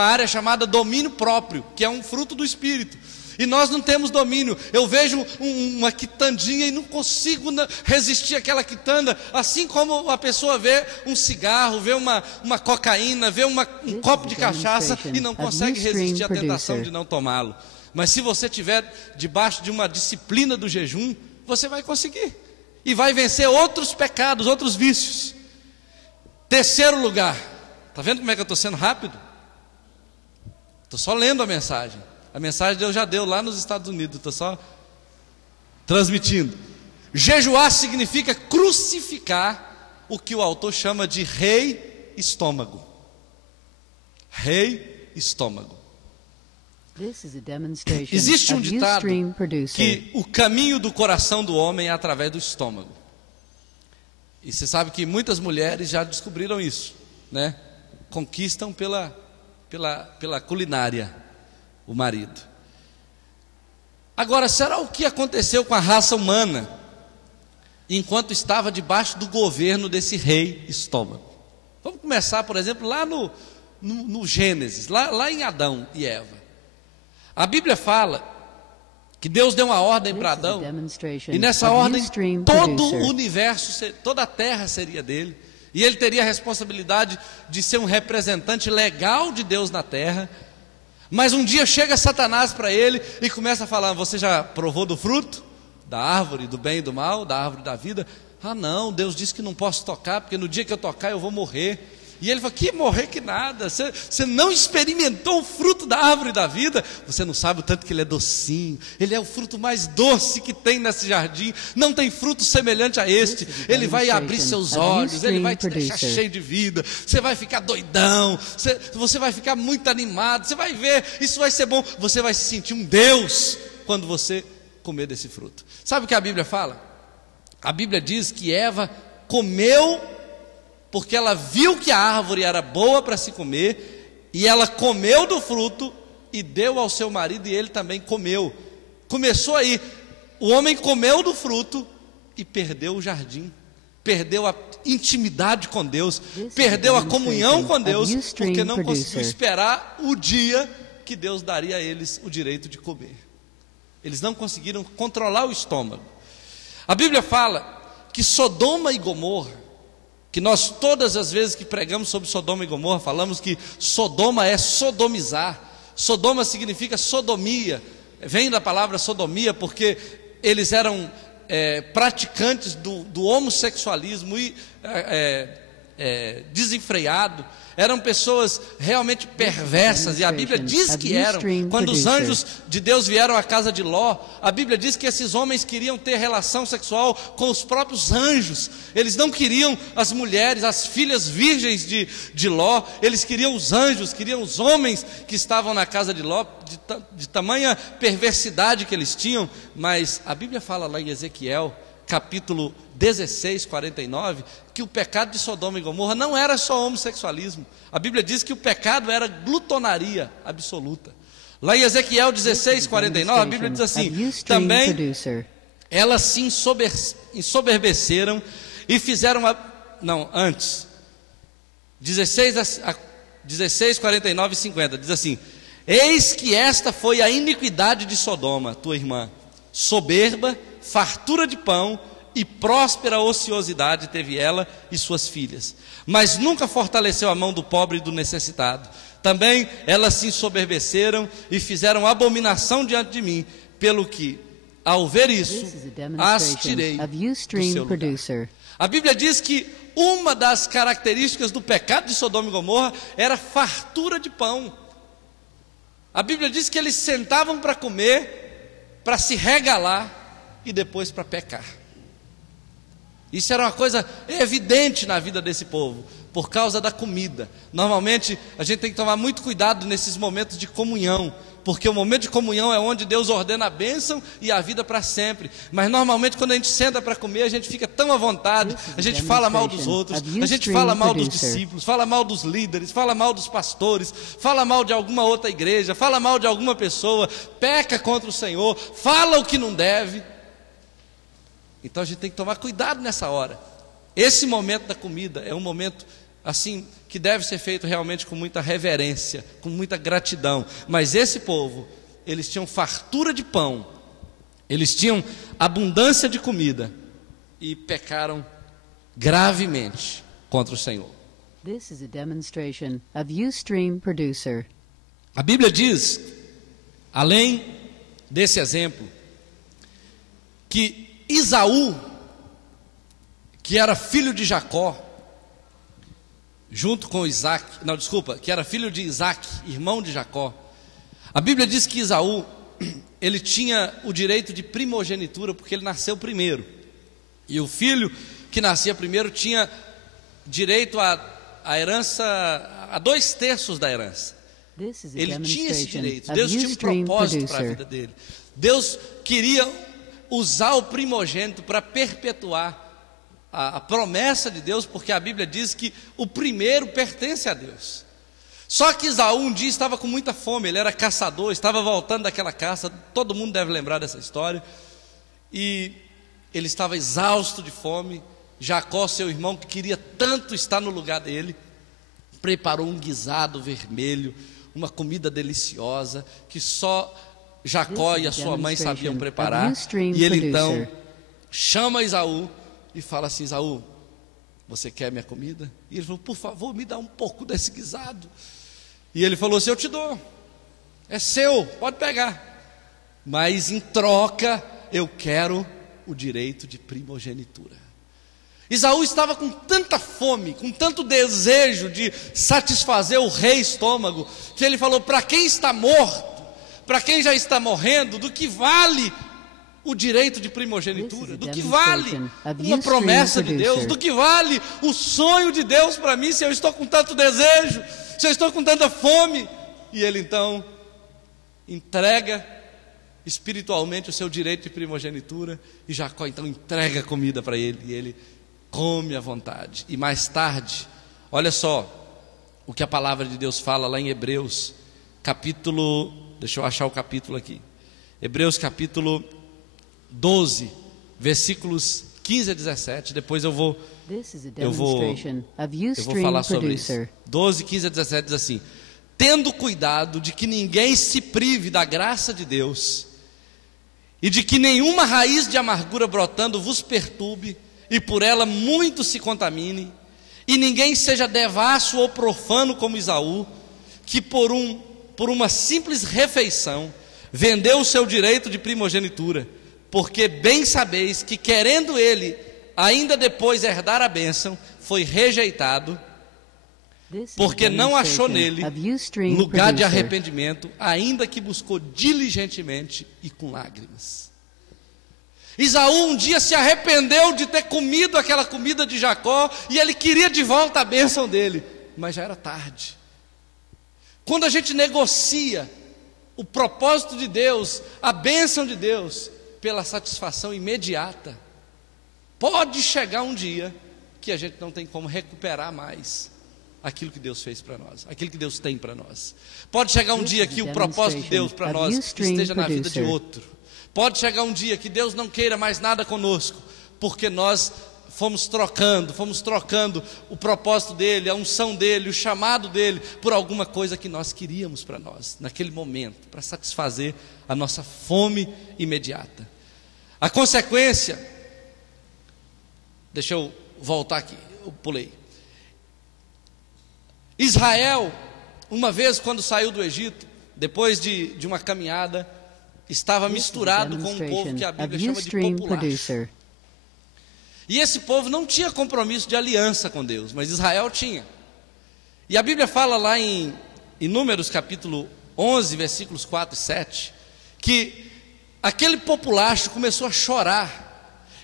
área chamada domínio próprio, que é um fruto do Espírito. E nós não temos domínio. Eu vejo uma quitandinha e não consigo resistir àquela quitanda, assim como a pessoa vê um cigarro, vê uma cocaína, vê um copo de cachaça e não consegue resistir à tentação de não tomá-lo. Mas se você estiver debaixo de uma disciplina do jejum, você vai conseguir e vai vencer outros pecados, outros vícios. Terceiro lugar, está vendo como é que eu estou sendo rápido? Estou só lendo a mensagem. A mensagem Deus já deu lá nos Estados Unidos, estou só transmitindo. Jejuar significa crucificar o que o autor chama de rei estômago. Rei estômago. Existe um ditado que o caminho do coração do homem é através do estômago. E você sabe que muitas mulheres já descobriram isso, né? Conquistam pela culinária o marido. Agora, será o que aconteceu com a raça humana enquanto estava debaixo do governo desse rei estômago? Vamos começar, por exemplo, lá no Gênesis, lá em Adão e Eva. A Bíblia fala que Deus deu uma ordem para Adão, e nessa ordem todo o universo, toda a terra seria dele, e ele teria a responsabilidade de ser um representante legal de Deus na terra. Mas um dia chega Satanás para ele e começa a falar: você já provou do fruto? Da árvore do bem e do mal, da árvore da vida? Ah não, Deus disse que não posso tocar, porque no dia que eu tocar eu vou morrer. E ele fala: que morrer que nada, você não experimentou o fruto da árvore da vida, você não sabe o tanto que ele é docinho, ele é o fruto mais doce que tem nesse jardim, não tem fruto semelhante a este. Ele vai abrir seus olhos, ele vai te deixar cheio de vida, você vai ficar doidão, você vai ficar muito animado, você vai ver, isso vai ser bom, você vai se sentir um Deus quando você comer desse fruto. Sabe o que a Bíblia fala? A Bíblia diz que Eva comeu porque ela viu que a árvore era boa para se comer, e ela comeu do fruto e deu ao seu marido, e ele também comeu. Começou aí, o homem comeu do fruto e perdeu o jardim, perdeu a intimidade com Deus, perdeu a comunhão com Deus, porque não conseguiu esperar o dia que Deus daria a eles o direito de comer. Eles não conseguiram controlar o estômago. A Bíblia fala que Sodoma e Gomorra, que nós todas as vezes que pregamos sobre Sodoma e Gomorra, falamos que Sodoma é sodomizar. Sodoma significa sodomia, vem da palavra sodomia, porque eles eram praticantes do homossexualismo e desenfreado. Eram pessoas realmente perversas, e a Bíblia diz que eram. Quando os anjos de Deus vieram à casa de Ló, a Bíblia diz que esses homens queriam ter relação sexual com os próprios anjos. Eles não queriam as mulheres, as filhas virgens de Ló, eles queriam os anjos, queriam os homens que estavam na casa de Ló, de tamanha perversidade que eles tinham. Mas a Bíblia fala lá em Ezequiel, capítulo 16, 49, que o pecado de Sodoma e Gomorra não era só homossexualismo. A Bíblia diz que o pecado era glutonaria absoluta. Lá em Ezequiel 16, 49, a Bíblia diz assim: também elas se ensoberbeceram e fizeram antes 16, 49 e 50, diz assim: eis que esta foi a iniquidade de Sodoma, tua irmã, soberba, fartura de pão e próspera ociosidade teve ela e suas filhas, mas nunca fortaleceu a mão do pobre e do necessitado. Também elas se ensoberbeceram e fizeram abominação diante de mim, pelo que, ao ver isso, as tirei do seu lugar. A Bíblia diz que uma das características do pecado de Sodoma e Gomorra era fartura de pão. A Bíblia diz que eles sentavam para comer, para se regalar e depois para pecar. Isso era uma coisa evidente na vida desse povo, por causa da comida. Normalmente a gente tem que tomar muito cuidado nesses momentos de comunhão, porque o momento de comunhão é onde Deus ordena a bênção e a vida para sempre. Mas normalmente quando a gente senta para comer, a gente fica tão à vontade, a gente fala mal dos outros, a gente fala mal dos discípulos, fala mal dos líderes, fala mal dos pastores, fala mal de alguma outra igreja, fala mal de alguma pessoa, peca contra o Senhor, fala o que não deve. Então a gente tem que tomar cuidado nessa hora. Esse momento da comida é um momento assim que deve ser feito realmente com muita reverência, com muita gratidão. Mas esse povo, eles tinham fartura de pão, eles tinham abundância de comida e pecaram gravemente contra o Senhor. This is a demonstration of Ustream Producer. A Bíblia diz, além desse exemplo, que Esaú, que era filho de Jacó, junto com que era filho de Isaac, irmão de Jacó. A Bíblia diz que Esaú, ele tinha o direito de primogenitura, porque ele nasceu primeiro. E o filho que nascia primeiro tinha direito à herança, a 2/3 da herança. Ele tinha esse direito. Deus tinha um propósito para a vida dele. Deus queria usar o primogênito para perpetuar a promessa de Deus, porque a Bíblia diz que o primeiro pertence a Deus. Só que Esaú um dia estava com muita fome, ele era caçador, estava voltando daquela caça, todo mundo deve lembrar dessa história, e ele estava exausto de fome. Jacó, seu irmão, que queria tanto estar no lugar dele, preparou um guisado vermelho, uma comida deliciosa, que só Jacó e a sua mãe sabiam preparar. E ele então chama Esaú e fala assim: Esaú, você quer minha comida? E ele falou: por favor, me dá um pouco desse guisado. E ele falou assim: eu te dou, é seu, pode pegar, mas em troca eu quero o direito de primogenitura. Esaú estava com tanta fome, com tanto desejo de satisfazer o rei estômago, que ele falou: para quem está morto, para quem já está morrendo, do que vale o direito de primogenitura? Do que vale uma promessa de Deus? Do que vale o sonho de Deus para mim, se eu estou com tanto desejo, se eu estou com tanta fome? E ele então entrega espiritualmente o seu direito de primogenitura, e Jacó então entrega comida para ele, e ele come à vontade. E mais tarde, olha só o que a palavra de Deus fala lá em Hebreus, capítulo, deixa eu achar o capítulo aqui, Hebreus capítulo 12, versículos 15 a 17, depois eu vou falar sobre isso. 12, 15 a 17 diz assim: tendo cuidado de que ninguém se prive da graça de Deus, e de que nenhuma raiz de amargura brotando vos perturbe, e por ela muito se contamine, e ninguém seja devasso ou profano como Esaú, que por uma simples refeição vendeu o seu direito de primogenitura, porque bem sabeis que, querendo ele ainda depois herdar a bênção, foi rejeitado, porque não achou nele lugar de arrependimento, ainda que buscou diligentemente e com lágrimas. Esaú um dia se arrependeu de ter comido aquela comida de Jacó, e ele queria de volta a bênção dele, mas já era tarde. Quando a gente negocia o propósito de Deus, a bênção de Deus, pela satisfação imediata, pode chegar um dia que a gente não tem como recuperar mais aquilo que Deus fez para nós, aquilo que Deus tem para nós. Pode chegar um dia que o propósito de Deus para nós esteja na vida de outro. Pode chegar um dia que Deus não queira mais nada conosco, porque nós fomos trocando o propósito dele, a unção dele, o chamado dele, por alguma coisa que nós queríamos para nós, naquele momento, para satisfazer a nossa fome imediata. A consequência, deixa eu voltar aqui, eu pulei. Israel, uma vez quando saiu do Egito, depois de uma caminhada, estava misturado com um povo que a Bíblia chama de populacho. E esse povo não tinha compromisso de aliança com Deus, mas Israel tinha. E a Bíblia fala lá em Números capítulo 11, versículos 4 e 7, que aquele populacho começou a chorar,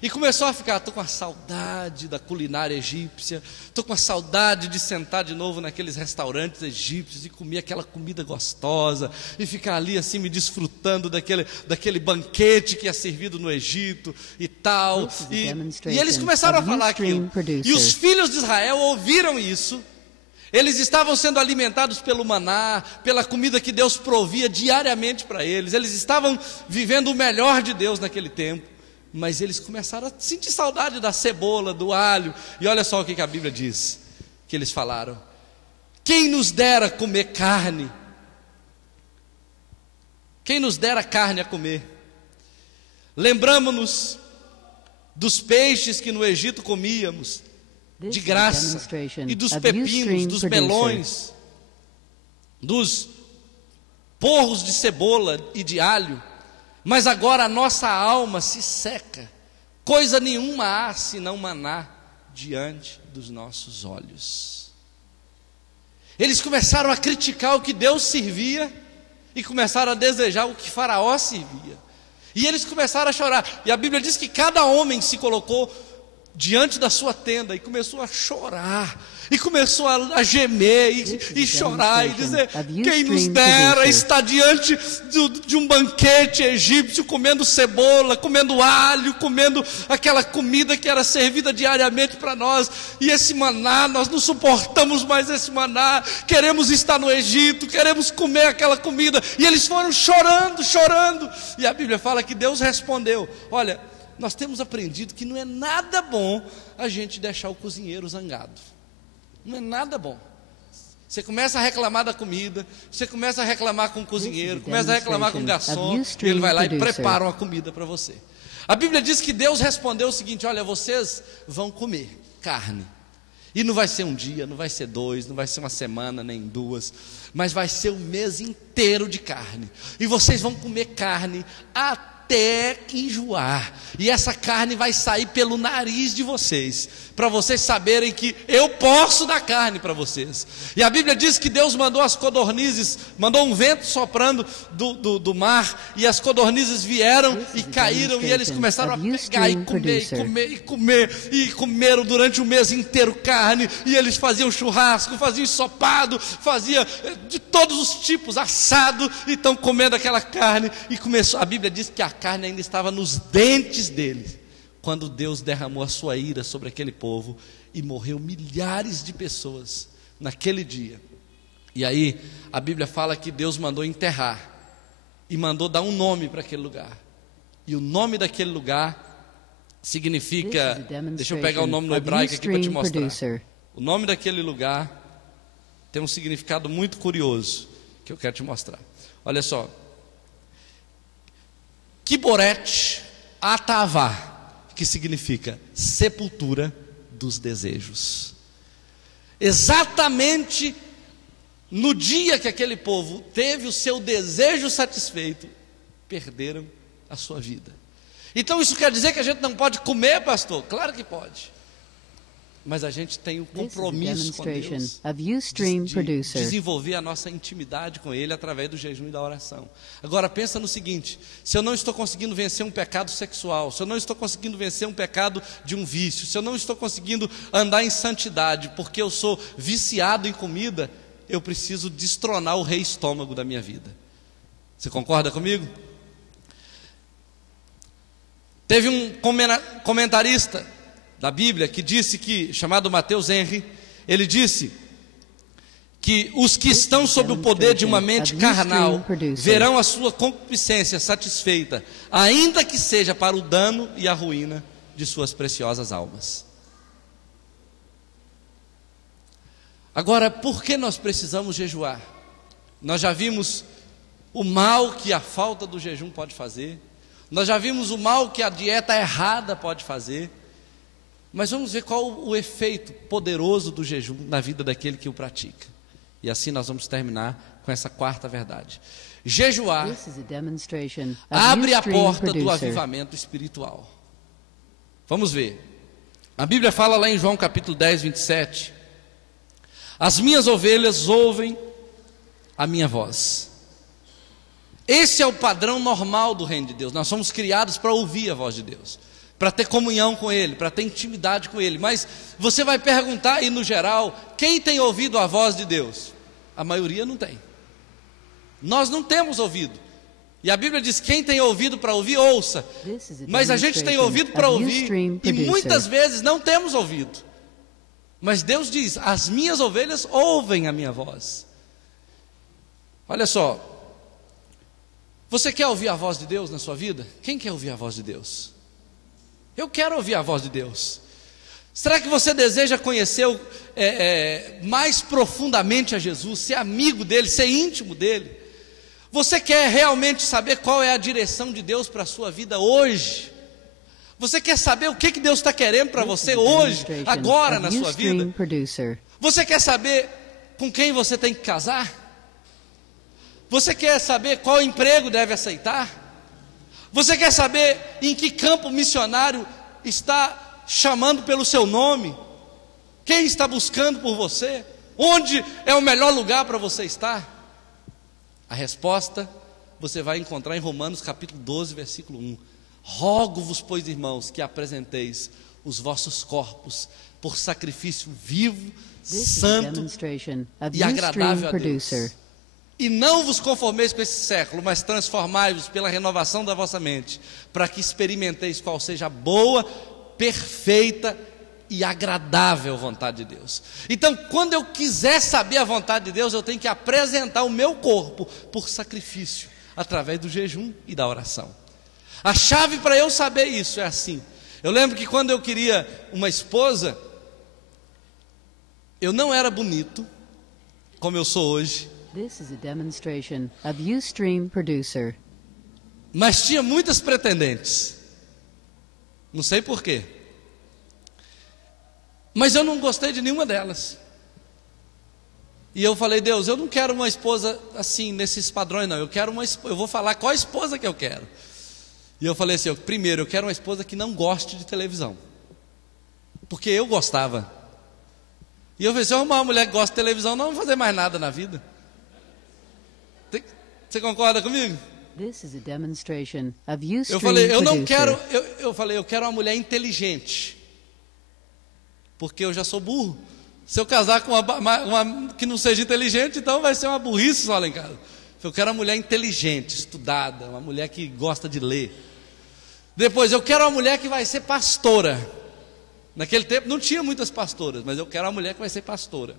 e começou a ficar: estou com a saudade da culinária egípcia, estou com a saudade de sentar de novo naqueles restaurantes egípcios e comer aquela comida gostosa, e ficar ali assim me desfrutando daquele banquete que é servido no Egito e tal. E eles começaram a falar aquilo, e os filhos de Israel ouviram isso. Eles estavam sendo alimentados pelo maná, pela comida que Deus provia diariamente para eles. Eles estavam vivendo o melhor de Deus naquele tempo. Mas eles começaram a sentir saudade da cebola, do alho. E olha só o que a Bíblia diz, que eles falaram: quem nos dera comer carne? Quem nos dera carne a comer? Lembramos-nos dos peixes que no Egito comíamos de graça, e dos pepinos, dos melões, dos porros de cebola e de alho. Mas agora a nossa alma se seca, coisa nenhuma há senão maná diante dos nossos olhos. Eles começaram a criticar o que Deus servia, e começaram a desejar o que Faraó servia, e eles começaram a chorar. E a Bíblia diz que cada homem se colocou diante da sua tenda e começou a chorar, e começou a gemer e chorar, e dizer: quem nos dera estar diante de um banquete egípcio, comendo cebola, comendo alho, comendo aquela comida que era servida diariamente para nós. E esse maná, nós não suportamos mais esse maná, queremos estar no Egito, queremos comer aquela comida. E eles foram chorando, e a Bíblia fala que Deus respondeu: olha, nós temos aprendido que não é nada bom a gente deixar o cozinheiro zangado. Não é nada bom. Você começa a reclamar da comida, você começa a reclamar com o cozinheiro, começa a reclamar com o garçom, e ele vai lá e prepara uma comida para você. A Bíblia diz que Deus respondeu o seguinte: olha, vocês vão comer carne. E não vai ser um dia, não vai ser 2, não vai ser uma semana, nem 2, mas vai ser o mês inteiro de carne. E vocês vão comer carne até enjoar. E essa carne vai sair pelo nariz de vocês, para vocês saberem que eu posso dar carne para vocês. E a Bíblia diz que Deus mandou as codornizes, mandou um vento soprando do mar, e as codornizes vieram e caíram, e eles começaram a pegar e comer, e comer, e comer, e comeram durante o mês inteiro carne, e eles faziam churrasco, faziam ensopado, faziam de todos os tipos, assado, e estão comendo aquela carne, e começou, a Bíblia diz que a carne ainda estava nos dentes deles, quando Deus derramou a sua ira sobre aquele povo, e morreu milhares de pessoas naquele dia. E aí a Bíblia fala que Deus mandou enterrar, e mandou dar um nome para aquele lugar, e o nome daquele lugar significa, deixa eu pegar o nome no hebraico aqui para te mostrar. O nome daquele lugar tem um significado muito curioso, que eu quero te mostrar. Olha só, Kiboret Atavá, que significa sepultura dos desejos. Exatamente no dia que aquele povo teve o seu desejo satisfeito, perderam a sua vida. Então isso quer dizer que a gente não pode comer, pastor? Claro que pode. Mas a gente tem um compromisso com Deus de desenvolver a nossa intimidade com Ele através do jejum e da oração. Agora pensa no seguinte: se eu não estou conseguindo vencer um pecado sexual, se eu não estou conseguindo vencer um pecado de um vício, se eu não estou conseguindo andar em santidade porque eu sou viciado em comida, eu preciso destronar o rei estômago da minha vida. Você concorda comigo? Teve um comentarista da Bíblia que disse que, chamado Mateus Henry, ele disse que os que estão sob o poder de uma mente carnal verão a sua concupiscência satisfeita, ainda que seja para o dano e a ruína de suas preciosas almas. Agora, por que nós precisamos jejuar? Nós já vimos o mal que a falta do jejum pode fazer, nós já vimos o mal que a dieta errada pode fazer, mas vamos ver qual o efeito poderoso do jejum na vida daquele que o pratica. E assim nós vamos terminar com essa quarta verdade. Jejuar abre a porta do avivamento espiritual. Vamos ver. A Bíblia fala lá em João capítulo 10, 27. As minhas ovelhas ouvem a minha voz. Esse é o padrão normal do reino de Deus. Nós somos criados para ouvir a voz de Deus, para ter comunhão com Ele, para ter intimidade com Ele. Mas você vai perguntar aí no geral, quem tem ouvido a voz de Deus? A maioria não tem. Nós não temos ouvido. E a Bíblia diz, quem tem ouvido para ouvir, ouça. Mas a gente tem ouvido para ouvir, e muitas vezes não temos ouvido. Mas Deus diz, as minhas ovelhas ouvem a minha voz. Olha só, você quer ouvir a voz de Deus na sua vida? Quem quer ouvir a voz de Deus? Eu quero ouvir a voz de Deus. Será que você deseja conhecer mais profundamente a Jesus, ser amigo dele, ser íntimo dele? Você quer realmente saber qual é a direção de Deus para a sua vida hoje? Você quer saber o que Deus está querendo para você hoje, agora na sua vida? Você quer saber com quem você tem que casar? Você quer saber qual emprego deve aceitar? Você quer saber em que campo missionário está chamando pelo seu nome? Quem está buscando por você? Onde é o melhor lugar para você estar? A resposta você vai encontrar em Romanos capítulo 12, versículo 1. Rogo-vos, pois, irmãos, que apresenteis os vossos corpos por sacrifício vivo, santo e agradável a Deus. E não vos conformeis com esse século, mas transformai-vos pela renovação da vossa mente, para que experimenteis qual seja a boa, perfeita e agradável vontade de Deus. Então, quando eu quiser saber a vontade de Deus, eu tenho que apresentar o meu corpo por sacrifício, através do jejum e da oração. A chave para eu saber isso é assim. Eu lembro que quando eu queria uma esposa, eu não era bonito. como eu sou hoje. This is a demonstration of Ustream Producer. Mas tinha muitas pretendentes. Não sei por quê. Mas eu não gostei de nenhuma delas. E eu falei, Deus, eu não quero uma esposa assim, nesses padrões não. Eu vou falar qual a esposa que eu quero. E eu falei assim, primeiro, eu quero uma esposa que não goste de televisão. Porque eu gostava. E eu falei, se eu arrumar uma mulher que gosta de televisão, não vou fazer mais nada na vida. Você concorda comigo? This is a demonstration of Ustream Eu falei, eu não Producer. quero, eu quero uma mulher inteligente. Porque eu já sou burro. Se eu casar com uma que não seja inteligente, então vai ser uma burrice só lá em casa. Eu quero uma mulher inteligente, estudada, uma mulher que gosta de ler. Depois, eu quero uma mulher que vai ser pastora. Naquele tempo não tinha muitas pastoras, mas eu quero uma mulher que vai ser pastora.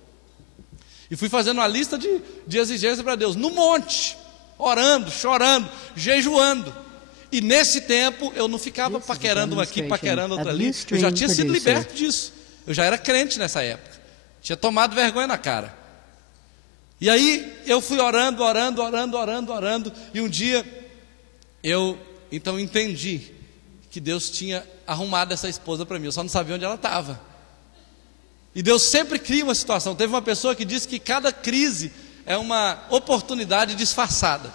E fui fazendo uma lista de exigências para Deus, no monte, orando, chorando, jejuando. E nesse tempo eu não ficava paquerando uma aqui, paquerando outra ali. Eu já tinha sido liberto disso. Eu já era crente nessa época. Tinha tomado vergonha na cara. E aí eu fui orando. E um dia eu então entendi que Deus tinha arrumado essa esposa para mim. Eu só não sabia onde ela estava. E Deus sempre cria uma situação. Teve uma pessoa que disse que cada crise é uma oportunidade disfarçada.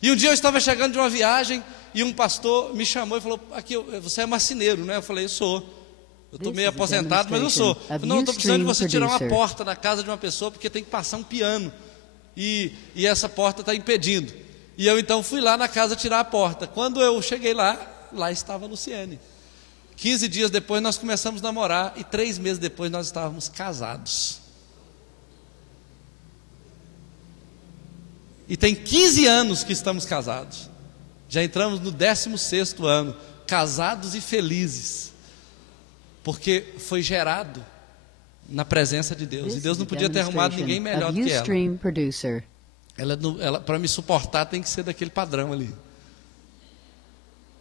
E um dia eu estava chegando de uma viagem e um pastor me chamou e falou, aqui, você é marceneiro, né? Eu falei, eu sou. Eu estou meio aposentado, mas eu sou. Não, estou precisando de você tirar uma porta na casa de uma pessoa, porque tem que passar um piano. E essa porta está impedindo. E eu então fui lá na casa tirar a porta. Quando eu cheguei lá estava a Luciene. 15 dias depois nós começamos a namorar e 3 meses depois nós estávamos casados. E tem 15 anos que estamos casados. Já entramos no 16º ano, casados e felizes. Porque foi gerado na presença de Deus. E Deus não podia ter arrumado ninguém melhor do que ela. Ela para me suportar tem que ser daquele padrão ali.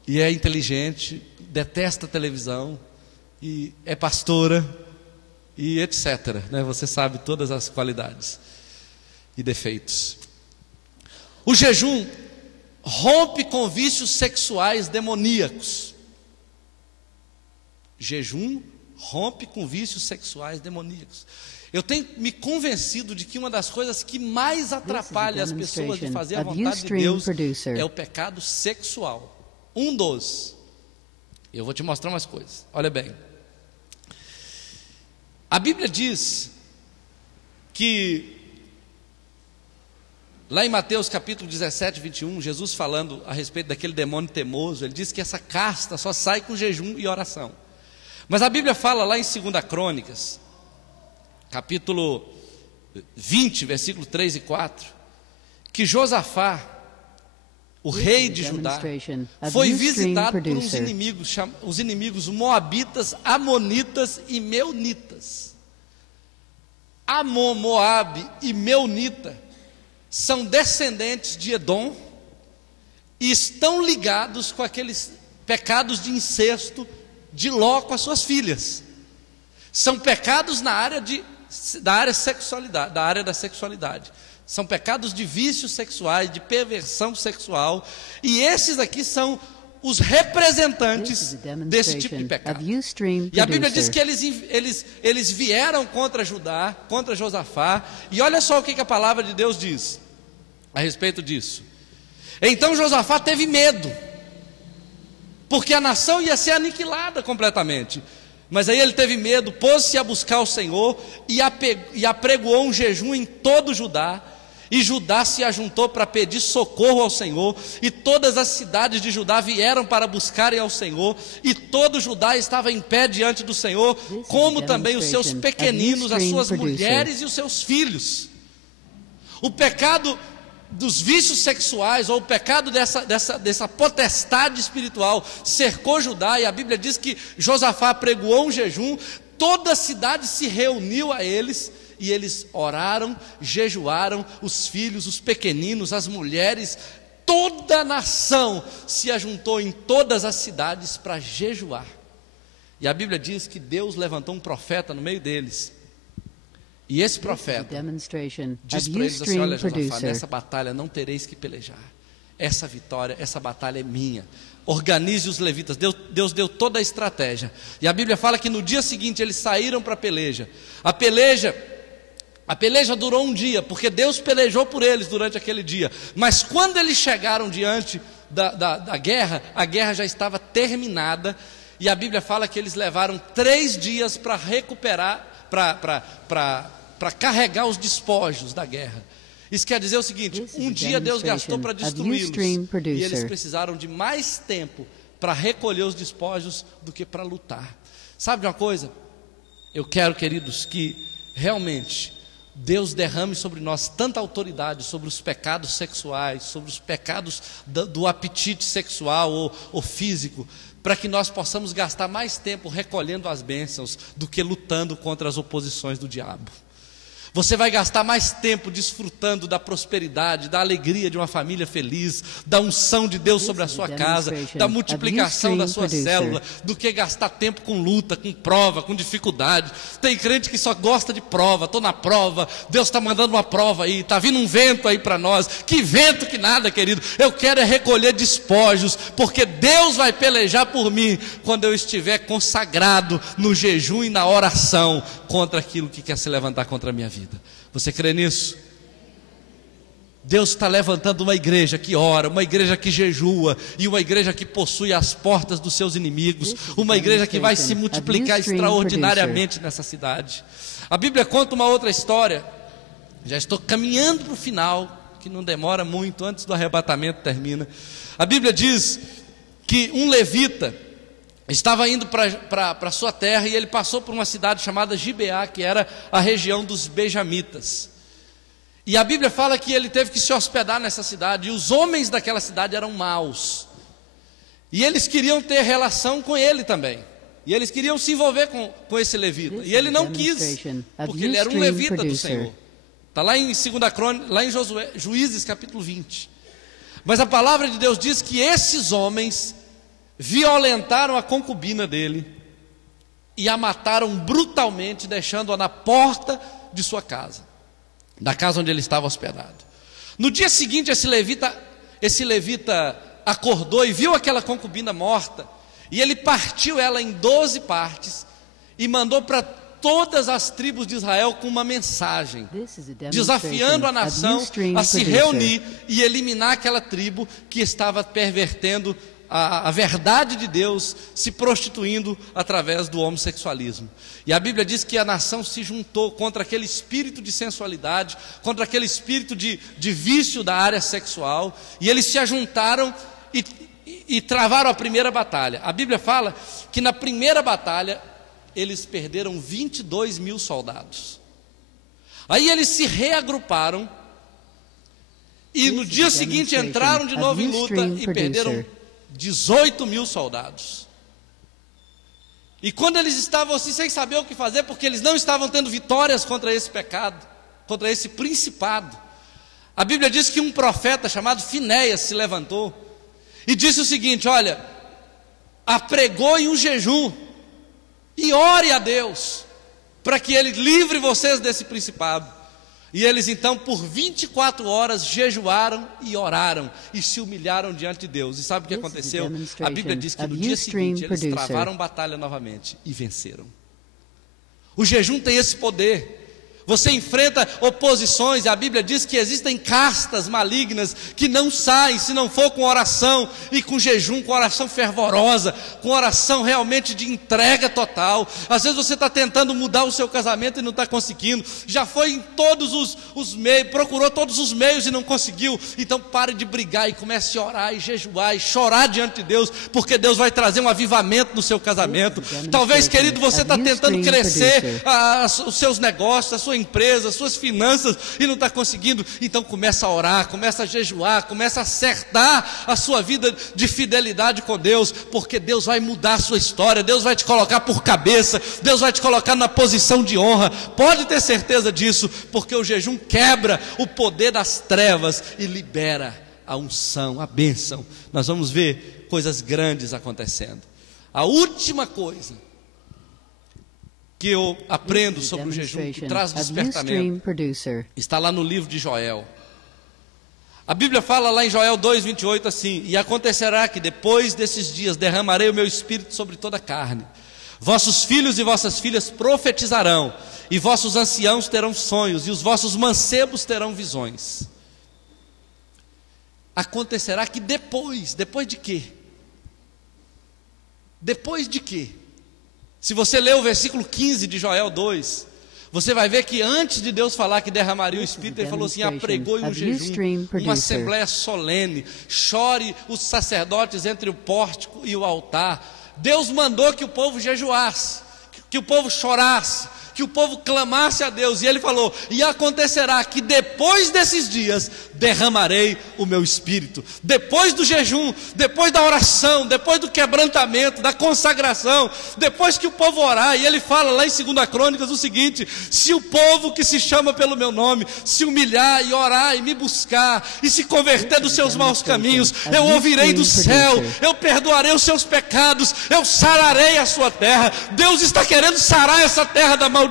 E é inteligente, detesta televisão, e é pastora, e etc. Né? Você sabe todas as qualidades e defeitos. O jejum rompe com vícios sexuais demoníacos. Jejum rompe com vícios sexuais demoníacos. Eu tenho me convencido de que uma das coisas que mais atrapalha as pessoas de fazer a vontade de Deus é o pecado sexual. Um dos. Eu vou te mostrar umas coisas. Olha bem. A Bíblia diz que lá em Mateus capítulo 17, 21, Jesus falando a respeito daquele demônio teimoso, ele diz que essa casta só sai com jejum e oração. Mas a Bíblia fala lá em 2 Crônicas, capítulo 20, versículo 3 e 4, que Josafá, o rei de Judá, foi visitado por uns inimigos, os inimigos moabitas, amonitas e meunitas. Amon, Moabe e Meunita são descendentes de Edom e estão ligados com aqueles pecados de incesto de Ló com as suas filhas. São pecados da área da sexualidade. São pecados de vícios sexuais, de perversão sexual. E esses aqui são os representantes desse tipo de pecado. E a Bíblia diz que eles vieram contra Judá, contra Josafá. E olha só o que a palavra de Deus diz a respeito disso. Então Josafá teve medo, porque a nação ia ser aniquilada completamente. Mas aí ele teve medo, pôs-se a buscar o Senhor e apregoou um jejum em todo Judá. E Judá se ajuntou para pedir socorro ao Senhor, e todas as cidades de Judá vieram para buscarem ao Senhor, e todo Judá estava em pé diante do Senhor, como também os seus pequeninos, as suas mulheres e os seus filhos. O pecado dos vícios sexuais, ou o pecado dessa potestade espiritual, cercou Judá, e a Bíblia diz que Josafá pregoou um jejum, toda a cidade se reuniu a eles, e eles oraram, jejuaram, os filhos, os pequeninos, as mulheres, toda a nação se ajuntou em todas as cidades para jejuar. E a Bíblia diz que Deus levantou um profeta no meio deles, E esse profeta diz para eles assim: olha, Josafá, nessa batalha não tereis que pelejar. Essa vitória, essa batalha é minha. Organize os levitas. Deus deu toda a estratégia. E a Bíblia fala que no dia seguinte eles saíram para a peleja. A peleja durou um dia, porque Deus pelejou por eles durante aquele dia. Mas quando eles chegaram diante da guerra, a guerra já estava terminada. E a Bíblia fala que eles levaram 3 dias para recuperar, para carregar os despojos da guerra. Isso quer dizer o seguinte: um dia Deus gastou para destruí-los, e eles precisaram de mais tempo para recolher os despojos do que para lutar. Sabe de uma coisa? Eu quero, queridos, que realmente Deus derrame sobre nós tanta autoridade sobre os pecados sexuais, sobre os pecados do apetite sexual ou físico, para que nós possamos gastar mais tempo recolhendo as bênçãos do que lutando contra as oposições do diabo. Você vai gastar mais tempo desfrutando da prosperidade, da alegria de uma família feliz, da unção de Deus sobre a sua casa, da multiplicação da sua célula, do que gastar tempo com luta, com prova, com dificuldade. Tem crente que só gosta de prova. Estou na prova, Deus está mandando uma prova aí, está vindo um vento aí para nós. Que vento que nada, querido. Eu quero é recolher despojos, porque Deus vai pelejar por mim quando eu estiver consagrado no jejum e na oração contra aquilo que quer se levantar contra a minha vida. Você crê nisso? Deus está levantando uma igreja que ora, uma igreja que jejua, e uma igreja que possui as portas dos seus inimigos, uma igreja que vai se multiplicar extraordinariamente nessa cidade. A Bíblia conta uma outra história. Já estou caminhando para o final, que não demora muito, antes do arrebatamento termina. A Bíblia diz que um levita estava indo para a sua terra, e ele passou por uma cidade chamada Gibeá, que era a região dos benjamitas. E a Bíblia fala que ele teve que se hospedar nessa cidade, e os homens daquela cidade eram maus, e eles queriam ter relação com ele também, e eles queriam se envolver com esse levita, e ele não quis, porque ele era um levita do Senhor. Está lá em 2 Crônicas, lá em Juízes capítulo 20. Mas a palavra de Deus diz que esses homens violentaram a concubina dele e a mataram brutalmente, deixando-a na porta de sua casa, da casa onde ele estava hospedado. No dia seguinte, esse levita acordou e viu aquela concubina morta, e ele partiu ela em 12 partes e mandou para todas as tribos de Israel com uma mensagem, desafiando a nação a se reunir e eliminar aquela tribo que estava pervertendo a verdade de Deus, se prostituindo através do homossexualismo. E a Bíblia diz que a nação se juntou contra aquele espírito de sensualidade, contra aquele espírito de vício da área sexual, e eles se ajuntaram e travaram a primeira batalha. A Bíblia fala que na primeira batalha eles perderam 22 mil soldados. Aí eles se reagruparam e no dia seguinte entraram de novo em luta e perderam 18 mil soldados. E quando eles estavam assim, sem saber o que fazer, porque eles não estavam tendo vitórias contra esse pecado, contra esse principado, a Bíblia diz que um profeta chamado Finéias se levantou e disse o seguinte: olha, apregoe um jejum e ore a Deus para que Ele livre vocês desse principado. E eles então por 24 horas jejuaram e oraram e se humilharam diante de Deus. E sabe o que aconteceu? A Bíblia diz que no dia seguinte eles travaram batalha novamente e venceram. O jejum tem esse poder. Você enfrenta oposições, e a Bíblia diz que existem castas malignas que não saem se não for com oração e com jejum, com oração fervorosa, com oração realmente de entrega total. Às vezes você está tentando mudar o seu casamento e não está conseguindo, já foi em todos os meios, procurou todos os meios e não conseguiu. Então pare de brigar e comece a orar e jejuar e chorar diante de Deus, porque Deus vai trazer um avivamento no seu casamento. Talvez, querido, você está tentando crescer os seus negócios, a sua empresa, suas finanças, e não está conseguindo. Então começa a orar, começa a jejuar, começa a acertar a sua vida de fidelidade com Deus, porque Deus vai mudar a sua história. Deus vai te colocar por cabeça, Deus vai te colocar na posição de honra. Pode ter certeza disso, porque o jejum quebra o poder das trevas e libera a unção, a bênção. Nós vamos ver coisas grandes acontecendo. A última coisa que eu aprendo sobre o jejum, que traz despertamento, está lá no livro de Joel. A Bíblia fala lá em Joel 2:28 assim: e acontecerá que depois desses dias derramarei o meu espírito sobre toda a carne. Vossos filhos e vossas filhas profetizarão, e vossos anciãos terão sonhos, e os vossos mancebos terão visões. Acontecerá que depois de quê? Depois de quê? Se você ler o versículo 15 de Joel 2, você vai ver que antes de Deus falar que derramaria o Espírito, Ele falou assim: apregoe um jejum, uma assembleia solene, chore os sacerdotes entre o pórtico e o altar. Deus mandou que o povo jejuasse, que o povo chorasse, que o povo clamasse a Deus, e Ele falou: e acontecerá que depois desses dias derramarei o meu Espírito. Depois do jejum, depois da oração, depois do quebrantamento, da consagração, depois que o povo orar, e Ele fala lá em 2 Crônicas o seguinte: se o povo que se chama pelo meu nome se humilhar e orar e me buscar e se converter dos seus maus caminhos, eu ouvirei do céu, eu perdoarei os seus pecados, eu sararei a sua terra. Deus está querendo sarar essa terra da maldição.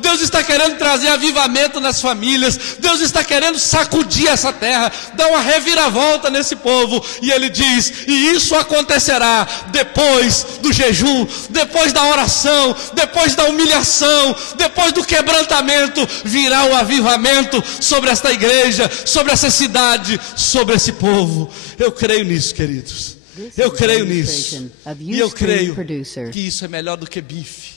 Deus está querendo trazer avivamento nas famílias. Deus está querendo sacudir essa terra, dar uma reviravolta nesse povo. E Ele diz: e isso acontecerá depois do jejum, depois da oração, depois da humilhação, depois do quebrantamento, virá o avivamento sobre esta igreja, sobre essa cidade, sobre esse povo. Eu creio nisso, queridos. Eu creio nisso. E eu creio que isso é melhor do que bife.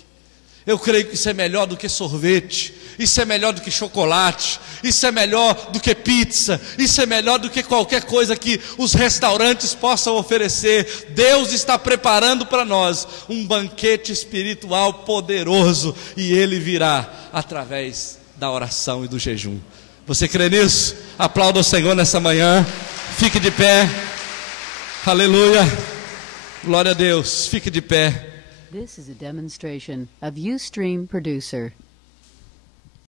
Eu creio que isso é melhor do que sorvete, isso é melhor do que chocolate, isso é melhor do que pizza, isso é melhor do que qualquer coisa que os restaurantes possam oferecer. Deus está preparando para nós um banquete espiritual poderoso, e Ele virá através da oração e do jejum. Você crê nisso? Aplauda o Senhor nessa manhã. Fique de pé. Aleluia. Glória a Deus. Fique de pé. This is a demonstration of Ustream Producer.